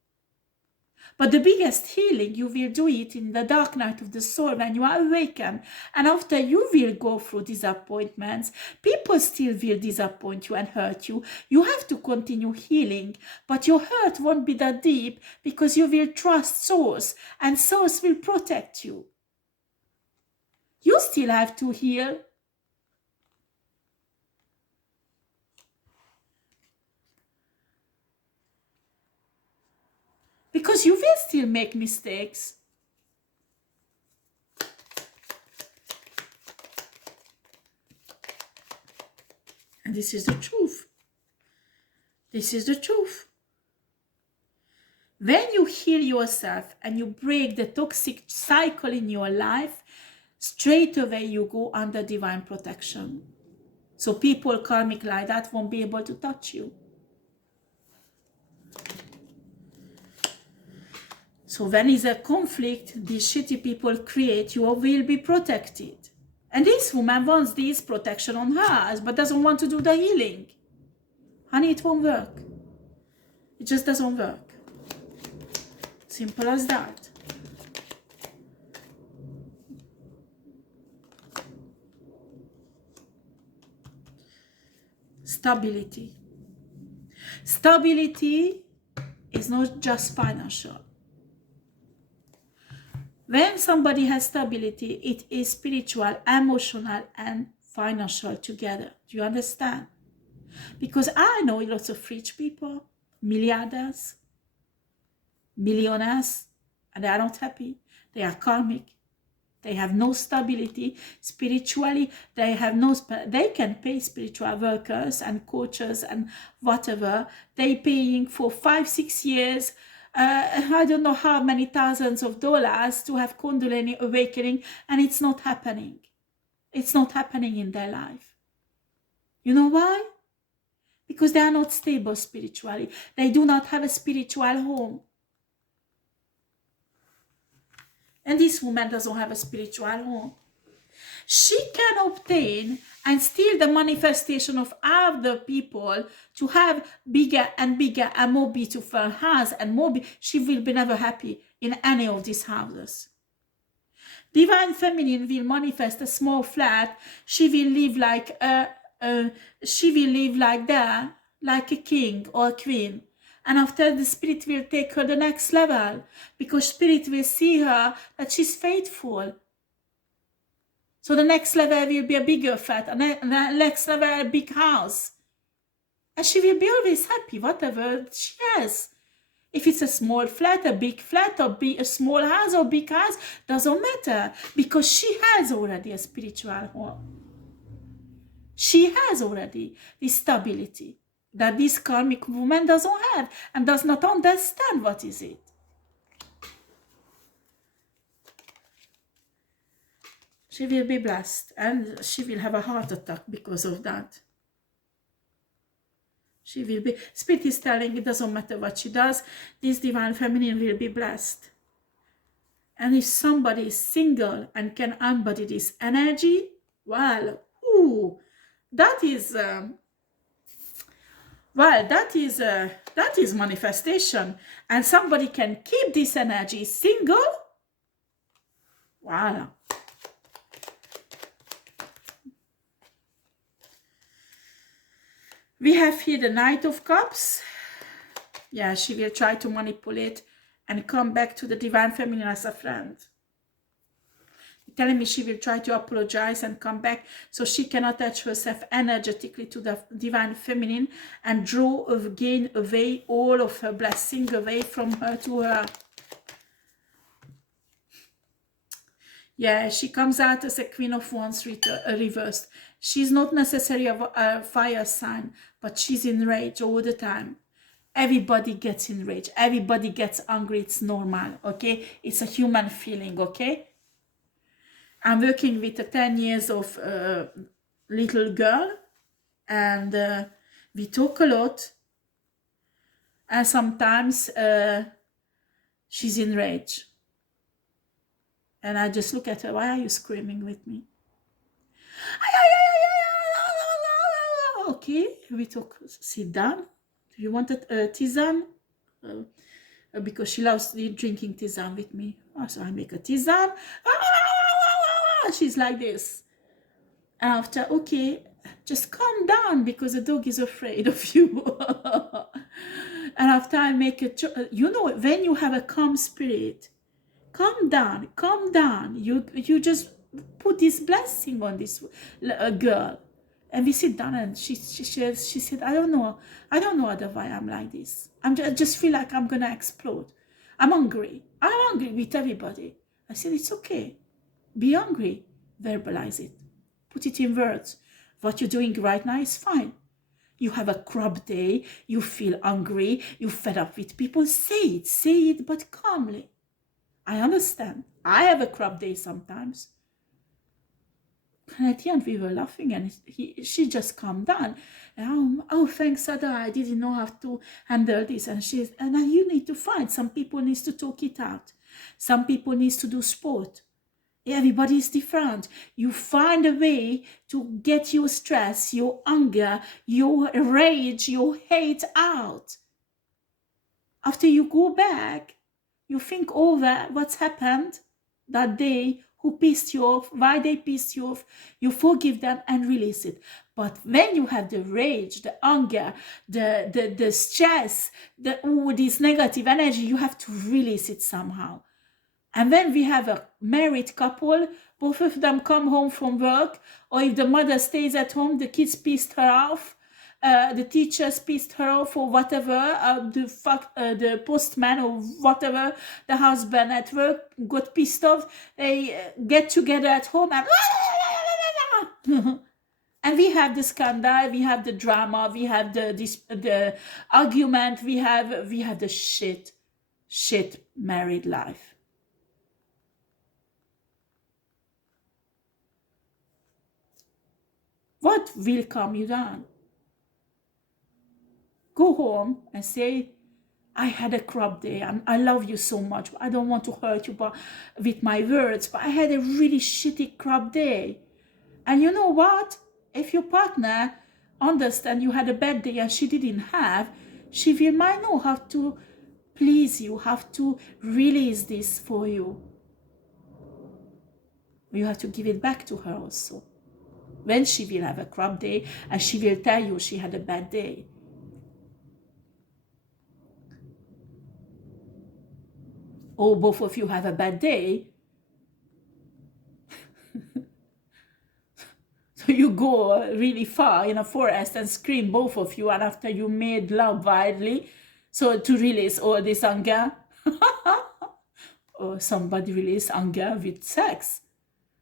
But the biggest healing, you will do it in the dark night of the soul when you are awakened. And after you will go through disappointments, people still will disappoint you and hurt you. You have to continue healing, but your hurt won't be that deep because you will trust Source and Source will protect you. You still have to heal. Because you will still make mistakes. And this is the truth. This is the truth. When you heal yourself and you break the toxic cycle in your life, straight away you go under divine protection. So people karmic like that won't be able to touch you. So when is a conflict these shitty people create, you will be protected. And this woman wants this protection on hers, but doesn't want to do the healing. Honey, it won't work. It just doesn't work. Simple as that. Stability. Stability is not just financial. When somebody has stability, it is spiritual, emotional, and financial together. Do you understand? Because I know lots of rich people, milliardaires, millionaires, and they are not happy. They are karmic. They have no stability spiritually. They have no. They can pay spiritual workers and coaches and whatever. They paying for 5-6 years. I don't know how many thousands of dollars to have Kundalini awakening, and it's not happening. It's not happening in their life. You know why? Because they are not stable spiritually. They do not have a spiritual home. And this woman doesn't have a spiritual home. She can obtain and steal the manifestation of other people to have bigger and bigger and more beautiful house and more. She will be never happy in any of these houses. Divine Feminine will manifest a small flat. She will live like that, like a king or a queen. And after, the Spirit will take her the next level, because Spirit will see her that she's faithful. So the next level will be a bigger flat, and the next level a big house. And she will be always happy, whatever she has. If it's a small flat, a big flat, or a small house or big house, doesn't matter, because she has already a spiritual home. She has already the stability that this karmic woman doesn't have and does not understand what is it. She will be blessed, and she will have a heart attack because of that. She will be, Spirit is telling it doesn't matter what she does, this Divine Feminine will be blessed. And if somebody is single and can embody this energy, well, that is manifestation. And somebody can keep this energy single. Wow. We have here the Knight of Cups. Yeah, she will try to manipulate and come back to the Divine Feminine as a friend. Telling me she will try to apologize and come back so she can attach herself energetically to the Divine Feminine and gain away all of her blessing away from her to her. Yeah, she comes out as a Queen of Wands reversed. She's not necessarily a fire sign, but she's in rage all the time. Everybody gets in rage. Everybody gets angry. It's normal, okay? It's a human feeling, okay? I'm working with a 10 years of little girl, and we talk a lot, and sometimes she's in rage. And I just look at her, why are you screaming with me? Okay, we talk, sit down. Do you want a tisane? Because she loves drinking tisane with me. So I make a tisane. She's like this. And after, okay, just calm down because the dog is afraid of you. And after I make a, you know, when you have a calm spirit, calm down, calm down. You just put this blessing on this girl. And we sit down and she said, I don't know why I'm like this. I just feel like I'm gonna explode. I'm hungry with everybody. I said, it's okay. Be hungry. Verbalize it. Put it in words. What you're doing right now is fine. You have a crap day. You feel hungry. You're fed up with people. Say it, but calmly. I understand. I have a crap day sometimes. And at the end, we were laughing, and she just calmed down. And, oh, thanks, Ada. I didn't know how to handle this. And you need to find. Some people need to talk it out. Some people need to do sport. Everybody is different. You find a way to get your stress, your anger, your rage, your hate out. After you go back, you think over what's happened that day, who pissed you off, why they pissed you off, you forgive them and release it. But when you have the rage, the anger, the stress, all this negative energy, you have to release it somehow. And when we have a married couple, both of them come home from work, or if the mother stays at home, the kids pissed her off, the teachers pissed her off, or whatever, the postman or whatever, the husband at work got pissed off, they get together at home and and we have the scandal, we have the drama, we have the argument, we have the shit married life. What will calm you down? Go home and say, I had a crap day. I love you so much. I don't want to hurt you with my words, but I had a really shitty crap day. And you know what? If your partner understands you had a bad day and she didn't have, she might know how to please you, how to release this for you. You have to give it back to her also. When she will have a crap day and she will tell you she had a bad day. Or both of you have a bad day. So you go really far in a forest and scream, both of you, and after you made love wildly, so to release all this anger. Or somebody release anger with sex.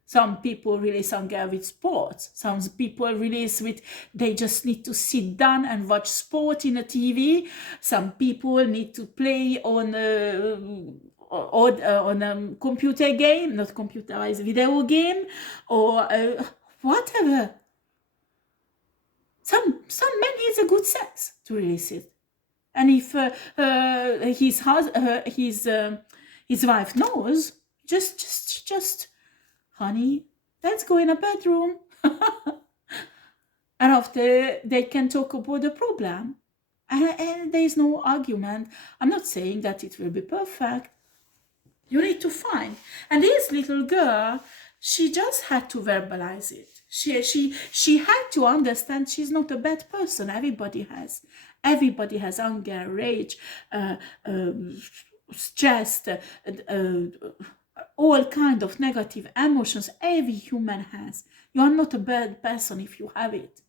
Some people release anger with sports. Some people release with, they just need to sit down and watch sport in a TV. Some people need to play on a computer game, not computerized video game, or whatever. Some men needs a good sex to release it. And if his wife knows, just honey, let's go in a bedroom. And after they can talk about the problem. And there is no argument. I'm not saying that it will be perfect. You need to find. And this little girl, she just had to verbalize it. She had to understand she's not a bad person. Everybody has anger, rage, stress, all kind of negative emotions. Every human has. You are not a bad person if you have it.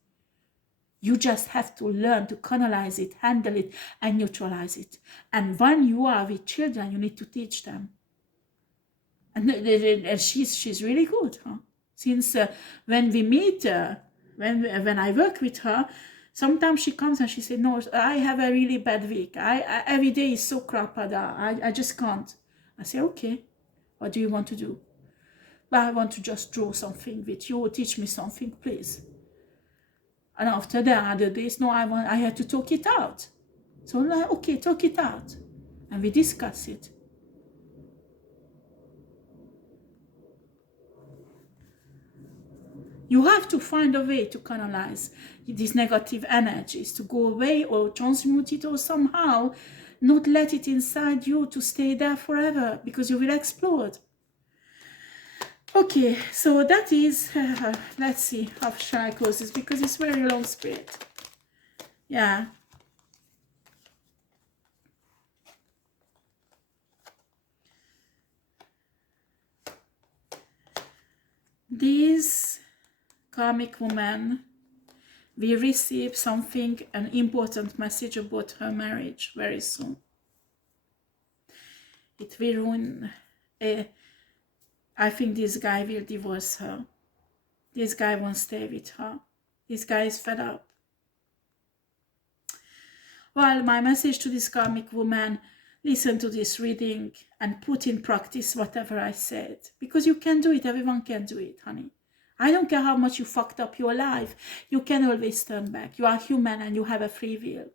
You just have to learn to canalize it, handle it, and neutralize it. And when you are with children, you need to teach them. And she's really good, huh? Since when we meet, when I work with her, sometimes she comes and she says, no, I have a really bad week. Every day is so crap. I just can't. I say, okay, what do you want to do? Well, I want to just draw something with you. Teach me something, please. And after the other days, no, I had to talk it out. So, okay, talk it out. And we discuss it. You have to find a way to canalize these negative energies, to go away or transmute it, or somehow not let it inside you to stay there forever, because you will explode. Okay, so that is, let's see, how shall I close this, because it's very long, Spirit. Yeah. This karmic woman will receive something, an important message about her marriage very soon. It will ruin. I think this guy will divorce her. This guy won't stay with her. This guy is fed up. Well, my message to this karmic woman: listen to this reading and put in practice whatever I said. Because you can do it. Everyone can do it, honey. I don't care how much you fucked up your life. You can always turn back. You are human and you have a free will.